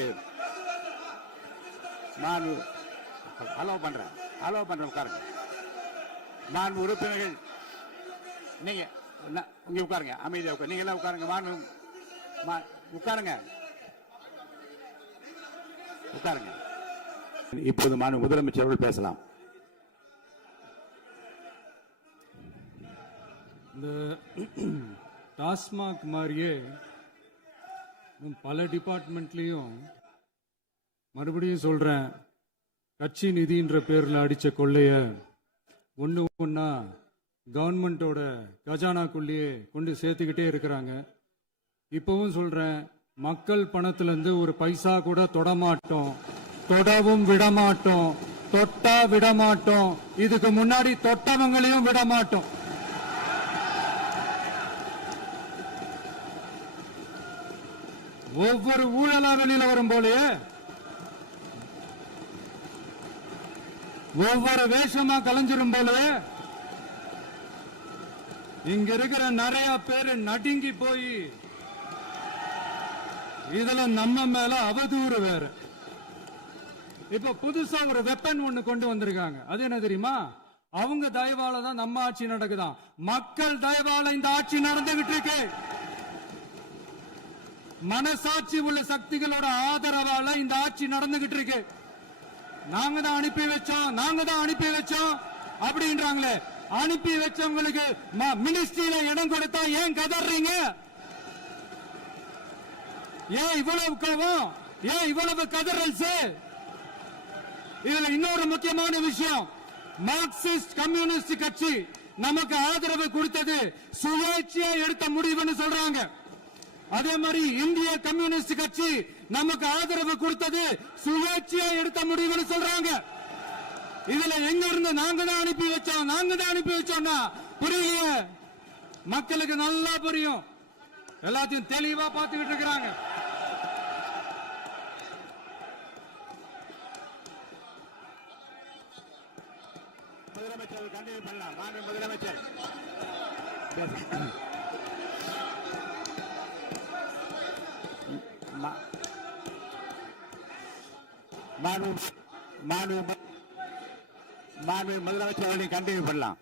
அலோவ் பண்றேன் உட்காருங்க. மாண்பு உறுப்பினர்கள் நீங்க இங்க உட்காருங்க, அமைதியா உட்காரு. நீங்க எல்லாம் உட்காருங்க. உட்காருங்க. இப்போது மாண்பு முதலமைச்சர் அவர்கள் பேசலாம். இந்த டாஸ்மாக் மாதிரியே பல டிபார்ட்மெண்ட்லயும் மறுபடியும் சொல்றேன், கட்சி நிதின்ற பேர்ல அடிச்ச கொள்ளைய ஒண்ணு ஒண்ணா கவர்மெண்டோட கஜானாக்குள்ளேயே கொண்டு சேர்த்துக்கிட்டே இருக்கிறாங்க. இப்பவும் சொல்றேன், மக்கள் பணத்துல இருந்து ஒரு பைசா கூட தொடமாட்டோம், தொடவும் விடமாட்டோம், தொட்டா விடமாட்டோம், இதுக்கு முன்னாடி தொட்டவங்களையும் விடமாட்டோம். ஒவ்வொரு ஊழலா வெளியில வரும் போலயே ஒவ்வொரு வேஷமா கலைஞ்சிரும் போலயே இங்க இருக்கிற நிறைய பேரு நடுங்கி போய் இதுல நம்ம மேல அவதூறு வேற. இப்ப புதுசா ஒரு வெப்பன் ஒண்ணு கொண்டு வந்திருக்காங்க. அது என்ன தெரியுமா? அவங்க தயவால தான் நம்ம ஆட்சி நடக்குதாம். மக்கள் தயவால இந்த ஆட்சி நடந்துகிட்டு இருக்கு. மனசாட்சி உள்ள சக்திகளோட ஆதரவால இந்த ஆட்சி நடந்துகிட்டு இருக்கு. நாங்க தான் அனுப்பி வச்சோம் அப்படின்றாங்களே. அனுப்பி வச்சவங்களுக்கு மினிஸ்ட்ரியில இடம் கொடுத்தா ஏன் கதறீங்க? ஏன் இவ்வளவு கோவம்? ஏன் இவ்வளவு கதறல்? இதுல இன்னொரு முக்கியமான விஷயம், மார்க்சிஸ்ட் கம்யூனிஸ்ட் கட்சி நமக்கு ஆதரவு கொடுத்தது சுயேட்சையா எடுத்த முடிவுன்னு சொல்றாங்க. அதே மாதிரி இந்திய கம்யூனிஸ்ட் கட்சி நமக்கு ஆதரவு கொடுத்தது சுயேட்சையா எடுத்த முடிவுன்னு சொல்றாங்க. இதுல எங்க இருந்து நாங்க தான் அனுப்பி வச்சோம்னா புரியலையே. மக்களுக்கு நல்லா புரியும், எல்லாத்தையும் தெளிவா பார்த்துக்கிட்டு இருக்கிறாங்க. முதலமைச்சர் கண்டினியூ பண்ணலாம். மாண்பு முதலமைச்சர் முதலமைச்சர் கண்டினியூ பண்ணலாம்.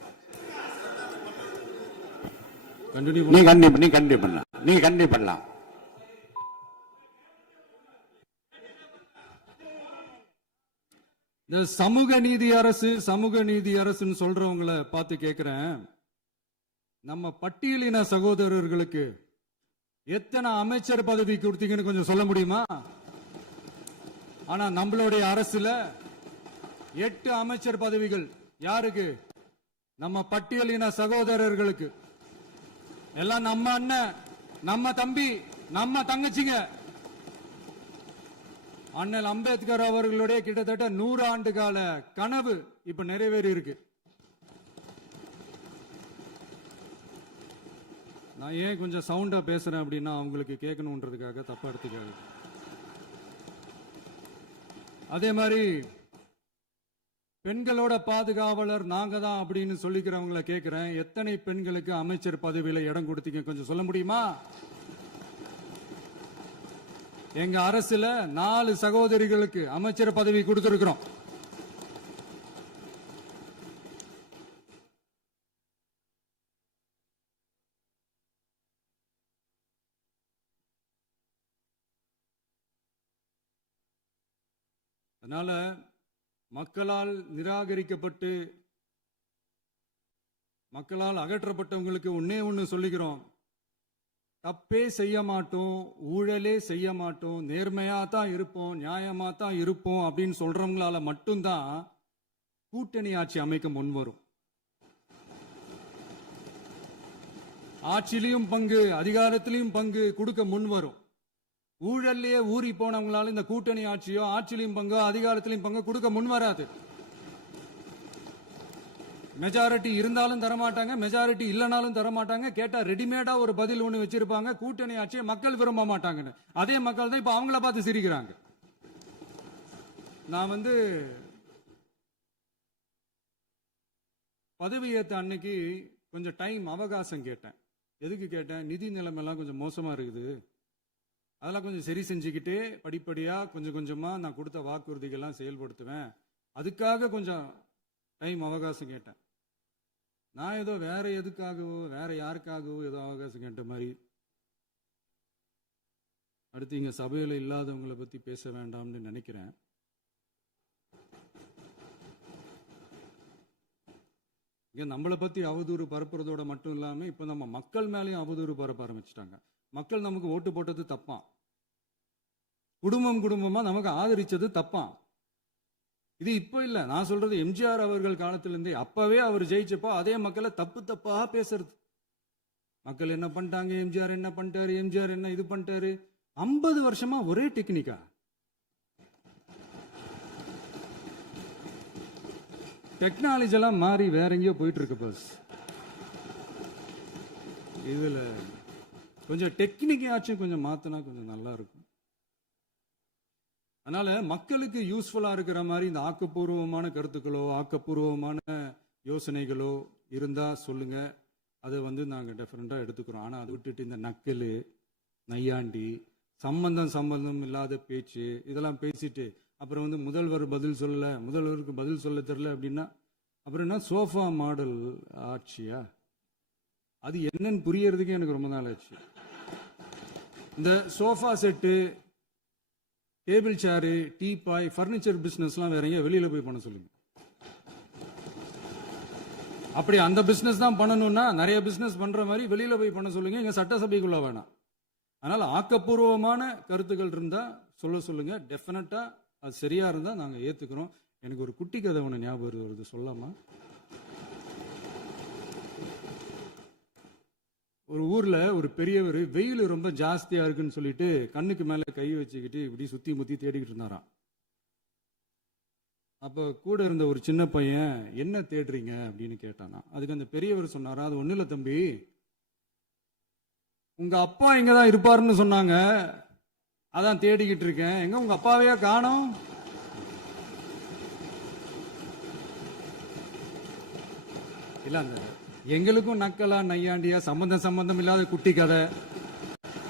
நீங்க கண்டினியூ பண்ணலாம். இந்த சமூக நீதி அரசுன்னு சொல்றவங்களை பார்த்து கேட்கிறேன், நம்ம பட்டியலின சகோதரர்களுக்கு எத்தனை அமைச்சர் பதவி கொடுத்தீங்கன்னு கொஞ்சம் சொல்ல முடியுமா? ஆனா நம்மளுடைய அரசுல 8 அமைச்சர் பதவிகள் யாருக்கு? நம்ம பட்டியலின சகோதரர்களுக்கு. எல்லாம் நம்ம அண்ணன், நம்ம தம்பி, நம்ம தங்கச்சிங்க. அண்ணல் அம்பேத்கர் அவர்களுடைய கிட்டத்தட்ட 100 ஆண்டு கால கனவு இப்ப நிறைவேறி இருக்கு. நான் ஏன் கொஞ்சம் சவுண்டா பேசுறேன் அப்படின்னா அவங்களுக்கு கேட்கணுன்றதுக்காக தப்பா எடுத்துக்காது. அதே மாதிரி பெண்களோட பாதுகாவலர் நாங்க தான் அப்படின்னு சொல்லிக்கிறவங்களை கேட்கிறேன், எத்தனை பெண்களுக்கு அமைச்சர் பதவியில இடம் கொடுத்தீங்க கொஞ்சம் சொல்ல முடியுமா? எங்க அரசுல 4 சகோதரிகளுக்கு அமைச்சர் பதவி கொடுத்திருக்கிறோம். அதனால மக்களால் நிராகரிக்கப்பட்டு மக்களால் அகற்றப்பட்டவங்களுக்கு ஒண்ணு சொல்லிக்கிறோம், தப்பே செய்ய மாட்டோம், ஊழலே செய்ய மாட்டோம், நேர்மையா தான் இருப்போம், நியாயமா தான் இருப்போம் அப்படின்னு சொல்றவங்களால மட்டும்தான் கூட்டணி ஆட்சி அமைக்க முன்வரும். ஆட்சியிலையும் பங்கு, அதிகாரத்திலையும் பங்கு கொடுக்க முன்வரும். ஊழல்லையே ஊறி போனவங்களால இந்த கூட்டணி ஆட்சியோ ஆட்சியிலையும் பங்கோ அதிகாரத்திலையும் பங்கு கொடுக்க முன்வராது. மெஜாரிட்டி இருந்தாலும் தரமாட்டாங்க, மெஜாரிட்டி இல்லைனாலும் தரமாட்டாங்க. கேட்டா ரெடிமேடா ஒரு பதில் ஒண்ணு வச்சிருப்பாங்க, கூட்டணி ஆட்சியை மக்கள் விரும்ப மாட்டாங்கன்னு. அதே மக்கள் தான் இப்ப அவங்கள பார்த்து சிரிக்கிறாங்க. நான் பதவி ஏத்த அன்னைக்கு கொஞ்சம் டைம் அவகாசம் கேட்டேன். எதுக்கு கேட்டேன்? நிதி நிலைமைலாம் கொஞ்சம் மோசமா இருக்குது, அதெல்லாம் கொஞ்சம் சரி செஞ்சுக்கிட்டே படிப்படியா கொஞ்சம் கொஞ்சமா நான் கொடுத்த வாக்குறுதிகள்லாம் செயல்படுத்துவேன், அதுக்காக கொஞ்சம் டைம் அவகாசம் கேட்டேன். நான் ஏதோ வேற எதுக்காகவோ வேற யாருக்காகவோ ஏதோ அவகாசம் கேட்ட மாதிரி. அடுத்து இங்க சபையில இல்லாதவங்களை பத்தி பேச வேண்டாம்னு நினைக்கிறேன். இங்க நம்மளை பத்தி அவதூறு பரப்புறதோட மட்டும் இல்லாம இப்ப நம்ம மக்கள் மேலேயும் அவதூறு பரப்ப ஆரம்பிச்சிட்டாங்க. மக்கள் நமக்கு ஓட்டு போட்டது தப்பான், குடும்பம் குடும்பமா நமக்கு ஆதரிச்சது தப்பான். இது இப்ப இல்ல, நான் சொல்றது எம்ஜிஆர் அவர்கள் காலத்திலிருந்தே. அப்பவே அவர் ஜெயிச்சப்போ அதே மக்களை தப்பு தப்பா பேசுறது. மக்கள் என்ன பண்ணிட்டாங்க, எம்ஜிஆர் என்ன பண்ணிட்டாரு, எம்ஜிஆர் என்ன இது பண்ணிட்டாரு. 50 வருஷமா ஒரே டெக்னிக்கா. டெக்னாலஜி எல்லாம் மாறி வேற எங்கேயோ போயிட்டு இருக்கு பஸ். இதுல கொஞ்சம் டெக்னிக்காச்சும் கொஞ்சம் மாத்தினா கொஞ்சம் நல்லா இருக்கும். அதனால மக்களுக்கு யூஸ்ஃபுல்லா இருக்கிற மாதிரி இந்த ஆக்கப்பூர்வமான கருத்துக்களோ ஆக்கப்பூர்வமான யோசனைகளோ இருந்தா சொல்லுங்க, அதை நாங்க டெஃபரெண்டா எடுத்துக்கிறோம். ஆனா அதை விட்டுட்டு இந்த நக்கல் நையாண்டி சம்பந்தம் இல்லாத பேச்சு இதெல்லாம் பேசிட்டு அப்புறம் முதல்வர் பதில் சொல்லல, முதல்வருக்கு பதில் சொல்ல தெரியல அப்படின்னா அப்புறம் என்ன சோஃபா மாடல் ஆட்சியா? அது என்னன்னு புரியறதுக்கு எனக்கு ரொம்ப நாள் ஆச்சு. இந்த sofa set, table chair, teapoy, furniture பிசினஸ்லாம் வேற எங்க வெளியில போய் பண்ண சொல்லுங்க. அப்படி அந்த பிசினஸ் தான் பண்ணணும்னா நிறைய பிசினஸ் பண்ற மாதிரி வெளியில போய் பண்ண சொல்லுங்க, இங்க சட்டசபைக்குள்ள வேணாம். அதனால ஆக்கப்பூர்வமான கருத்துக்கள் இருந்தா சொல்லுங்க, டெஃபினட்டா அது சரியா இருந்தா நாங்க ஏத்துக்கிறோம். எனக்கு ஒரு குட்டி கதை ஒண்ணு ஞாபகம் வருது, சொல்லாமா? ஒரு ஊர்ல ஒரு பெரியவர் வெயில் ரொம்ப ஜாஸ்தியா இருக்குன்னு சொல்லிட்டு கண்ணுக்கு மேல கை வச்சுக்கிட்டு இப்படி சுத்தி முத்தி தேடிக்கிட்டு இருந்தாராம். அப்ப கூட இருந்த ஒரு சின்ன பையன் என்ன தேடுறீங்க அப்படின்னு கேட்டானா. அதுக்கு அந்த பெரியவர் சொன்னாரா, அது ஒண்ணு இல்ல தம்பி, உங்க அப்பா இங்கதான் இருப்பாருன்னு சொன்னாங்க, அதான் தேடிக்கிட்டு இருக்கேன். எங்க உங்க அப்பாவையா காணோம்? இல்ல அந்த எங்களுக்கும் நக்கலா நையாண்டியா சம்பந்தம் இல்லாத குட்டி கதை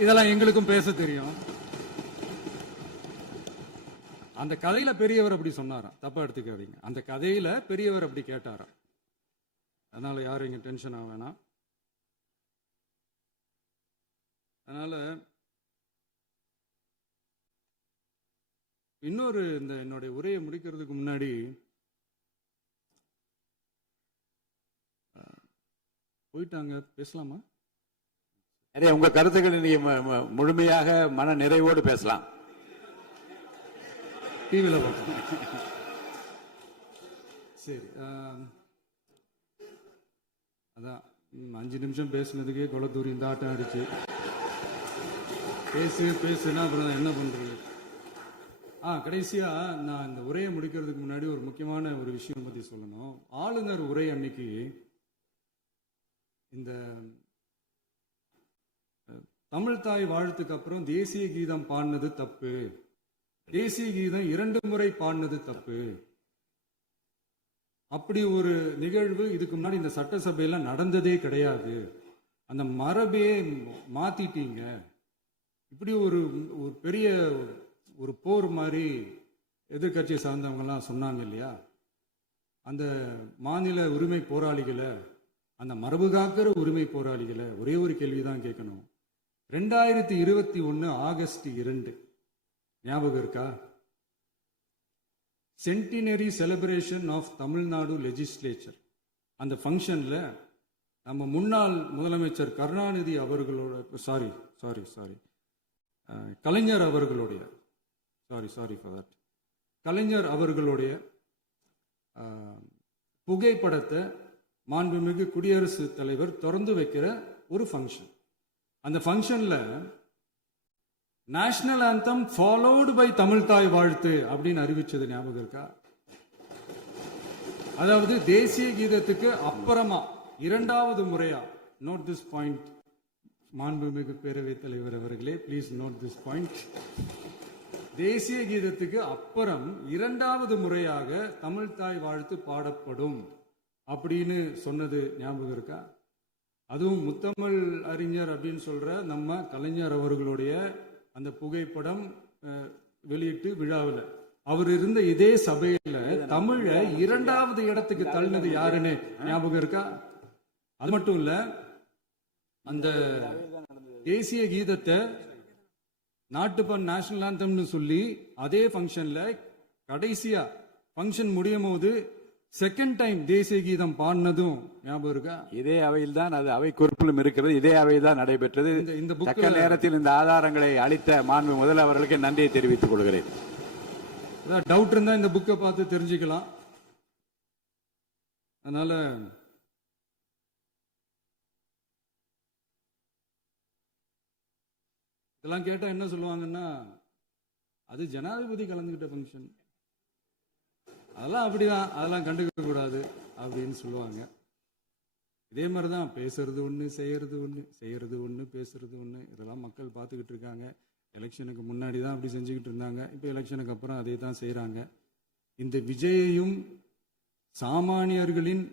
இதெல்லாம் எங்களுக்கும் பேச தெரியும். அந்த கதையில பெரியவர் அப்படி சொன்னாராம், தப்பா எடுத்துக்காதீங்க. அந்த கதையில பெரியவர் அப்படி கேட்டாராம். அதனால யாரும் இங்க டென்ஷன் ஆக வேணாம். அதனால இன்னொரு இந்த என்னுடைய உரையை முடிக்கிறதுக்கு முன்னாடி போயிட்டாங்க, பேசலாமா? நிறைய உங்க கருத்துக்களை நீங்க முழுமையாக மன நிறைவோடு பேசலாம். டிவியில் பார்க்கலாம். சரி, அதான் 5 நிமிஷம் பேசுனதுக்கே கொளத்தூரி இந்த ஆட்டம் அடிச்சு பேசுனா அப்புறம் என்ன பண்றது? கடைசியா நான் இந்த உரையை முடிக்கிறதுக்கு முன்னாடி ஒரு முக்கியமான ஒரு விஷயம் பத்தி சொல்லணும். ஆளுநர் உரை அன்னைக்கு இந்த தமிழ் தாய் வாழ்த்துக்கு அப்புறம் தேசிய கீதம் பாடினது தப்பு, தேசிய கீதம் 2 முறை பாடினது தப்பு, அப்படி ஒரு நிகழ்வு இதுக்கு முன்னாடி இந்த சட்டசபையில நடந்ததே கிடையாது, அந்த மரபையே மாத்திட்டீங்க, இப்படி ஒரு பெரிய ஒரு போர் மாதிரி எதிர்கட்சியை சார்ந்தவங்க எல்லாம் சொன்னாங்க இல்லையா? அந்த மாநில உரிமை போராளிகளை, அந்த மரபு காக்கிற உரிமை போராளிகளை ஒரே ஒரு கேள்விதான் கேட்கணும். 2021 ஆகஸ்ட் 2 ஞாபகம் இருக்கா? Centenary celebration of Tamil Nadu legislature. அந்த ஃபங்க்ஷன்ல நம்ம முன்னாள் முதலமைச்சர் கருணாநிதி அவர்களோட கலைஞர் அவர்களுடைய கலைஞர் அவர்களுடைய புகைப்படத்தை மாண்புமிகு குடியரசுத் தலைவர் திறந்து வைக்கிற ஒரு ஃபங்க்ஷன். அந்த ஃபங்க்ஷன்ல national anthem followed by Tamil Thai Vazhthu அப்படின்னு அறிவிச்சது ஞாபகம் இருக்கா? அதாவது தேசிய கீதத்துக்கு அப்புறமா இரண்டாவது முறையா, நோட் திஸ் பாயிண்ட் மாண்புமிகு பேரவைத் தலைவர் அவர்களே, ப்ளீஸ் நோட் திஸ் பாயிண்ட். தேசிய கீதத்துக்கு அப்புறம் இரண்டாவது முறையாக தமிழ் தாய் வாழ்த்து பாடப்படும் அப்படின்னு சொன்னது ஞாபகம் இருக்கா? அதுவும் முத்தமிழ் அறிஞர் அப்படின்னு சொல்ற நம்ம கலைஞர் அவர்களுடைய அந்த புகைப்படம் வெளியிட்டு விழாவில் அவர் இருந்த இதே சபையில தமிழ இரண்டாவது இடத்துக்கு தள்ளினது யாருன்னு ஞாபகம் இருக்கா? அது மட்டும் இல்ல, அந்த தேசிய கீதத்தை நாட்டுப்பண் நேஷனல் ஆந்தம்னு சொல்லி அதே ஃபங்க்ஷன்ல கடைசியா ஃபங்க்ஷன் முடியும் போது செகண்ட் டைம் தேசிய கீதம் பாடினதும் ஞாபகம் இருக்கா? இதே அவையில் தான், அது அவை குறிப்பிலும் இருக்கிறது, இதே அவையில் தான் நடைபெற்றது. இந்த தக்க நேரத்தில் இந்த ஆதாரங்களை அளித்த மாண்பு முதல்வர்களுக்கு நன்றியை தெரிவித்துக் கொள்கிறேன். டவுட் இருந்தா இந்த புக்கை பார்த்து தெரிஞ்சுக்கலாம். அதனால இதெல்லாம் கேட்டா என்ன சொல்லுவாங்கன்னா, அது ஜனாதிபதி கலந்துகிட்ட ஃபங்க்ஷன், அதெல்லாம் அப்படிதான், அதெல்லாம் கண்டுக்க கூடாது அப்படின்னு சொல்லுவாங்க. இதே மாதிரிதான் பேசுறது ஒண்ணு, செய்யறது ஒண்ணு, செய்யறது ஒண்ணு, பேசுறது ஒண்ணு. இதெல்லாம் மக்கள் பார்த்துக்கிட்டு இருக்காங்க. எலெக்ஷனுக்கு முன்னாடி தான் அப்படி செஞ்சுக்கிட்டு இருந்தாங்க. இப்போ எலெக்ஷனுக்கு அப்புறம் அதே தான் செய்யறாங்க. இந்த விஜயையும் சாமானியர்களின்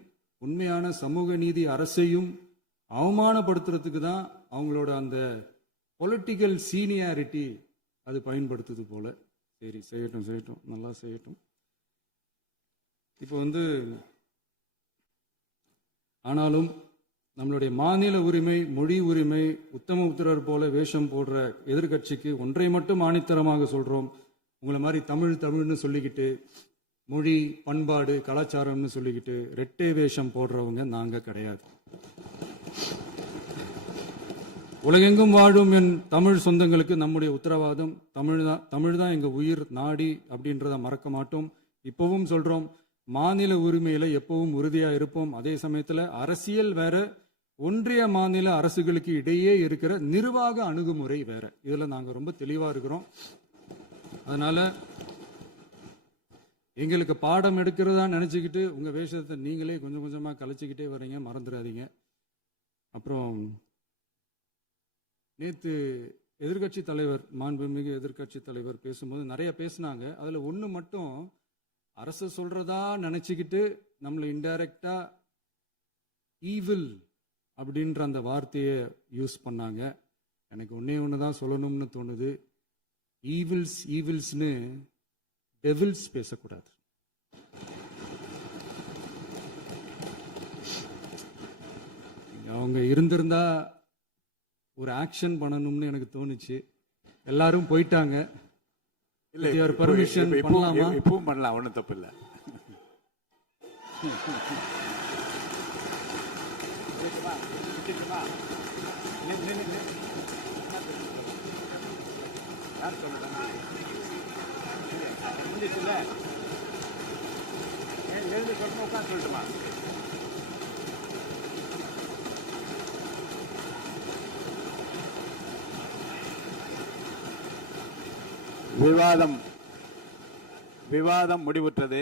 உண்மையான சமூக நீதி அரசையும் அவமானப்படுத்துறதுக்கு தான் அவங்களோட அந்த பொலிட்டிக்கல் சீனியாரிட்டி அது பயன்படுத்துது போல. சரி, செய்யட்டும் செய்யட்டும், நல்லா செய்யட்டும். இப்போ ஆனாலும் நம்மளுடைய மாநில உரிமை, மொழி உரிமை, உத்தம உத்தரர் போல வேஷம் போடுற எதிர்கட்சிக்கு ஒன்றை மட்டும் ஆணித்தரமாக சொல்றோம். உங்களை மாதிரி தமிழ்னு சொல்லிக்கிட்டு, மொழி, பண்பாடு, கலாச்சாரம்னு சொல்லிக்கிட்டு ரெட்டை வேஷம் போடுறவங்க நாங்க கிடையாது. உலகெங்கும் வாழும் என் தமிழ் சொந்தங்களுக்கு நம்முடைய உத்தரவாதம் தமிழ் தான் எங்க உயிர் நாடி அப்படின்றத மறக்க மாட்டோம். இப்பவும் சொல்றோம், மாநில உரிமையில எப்பவும் உறுதியா இருப்போம். அதே சமயத்துல அரசியல் வேற, ஒன்றிய மாநில அரசுகளுக்கு இடையே இருக்கிற நிர்வாக அணுகுமுறை வேற. இதுல நாங்க ரொம்ப தெளிவா இருக்கிறோம். அதனால எங்களுக்கு பாடம் எடுக்கிறதா நினைச்சுக்கிட்டு உங்க வேஷத்தை நீங்களே கொஞ்சம் கொஞ்சமா கலைச்சிக்கிட்டே வர்றீங்க, மறந்துடாதீங்க. அப்புறம் நேத்து எதிர்கட்சி தலைவர், மாண்புமிகு எதிர்கட்சி தலைவர் பேசும்போது நிறைய பேசினாங்க. அதுல ஒண்ணு மட்டும் அரசு சொல்றதா நினைச்சுக்கிட்டு நம்மளை இன்டைரக்டா ஈவில் அப்படின்ற அந்த வார்த்தையை யூஸ் பண்ணாங்க. எனக்கு ஒண்ணுதான் சொல்லணும்னு தோணுது. ஈவில்ஸ்னு டெவில்ஸ் பேசக்கூடாது. அவங்க இருந்திருந்தா ஒரு ஆக்ஷன் பண்ணணும்னு எனக்கு தோணுச்சு. எல்லாரும் போயிட்டாங்க. பர்மிஷன் பண்ணலாமா? இப்பவும் பண்ணலாம், ஒன்றும் தப்பு இல்லை. சொல்லட்டுமா? விவாதம் முடிவுற்றது.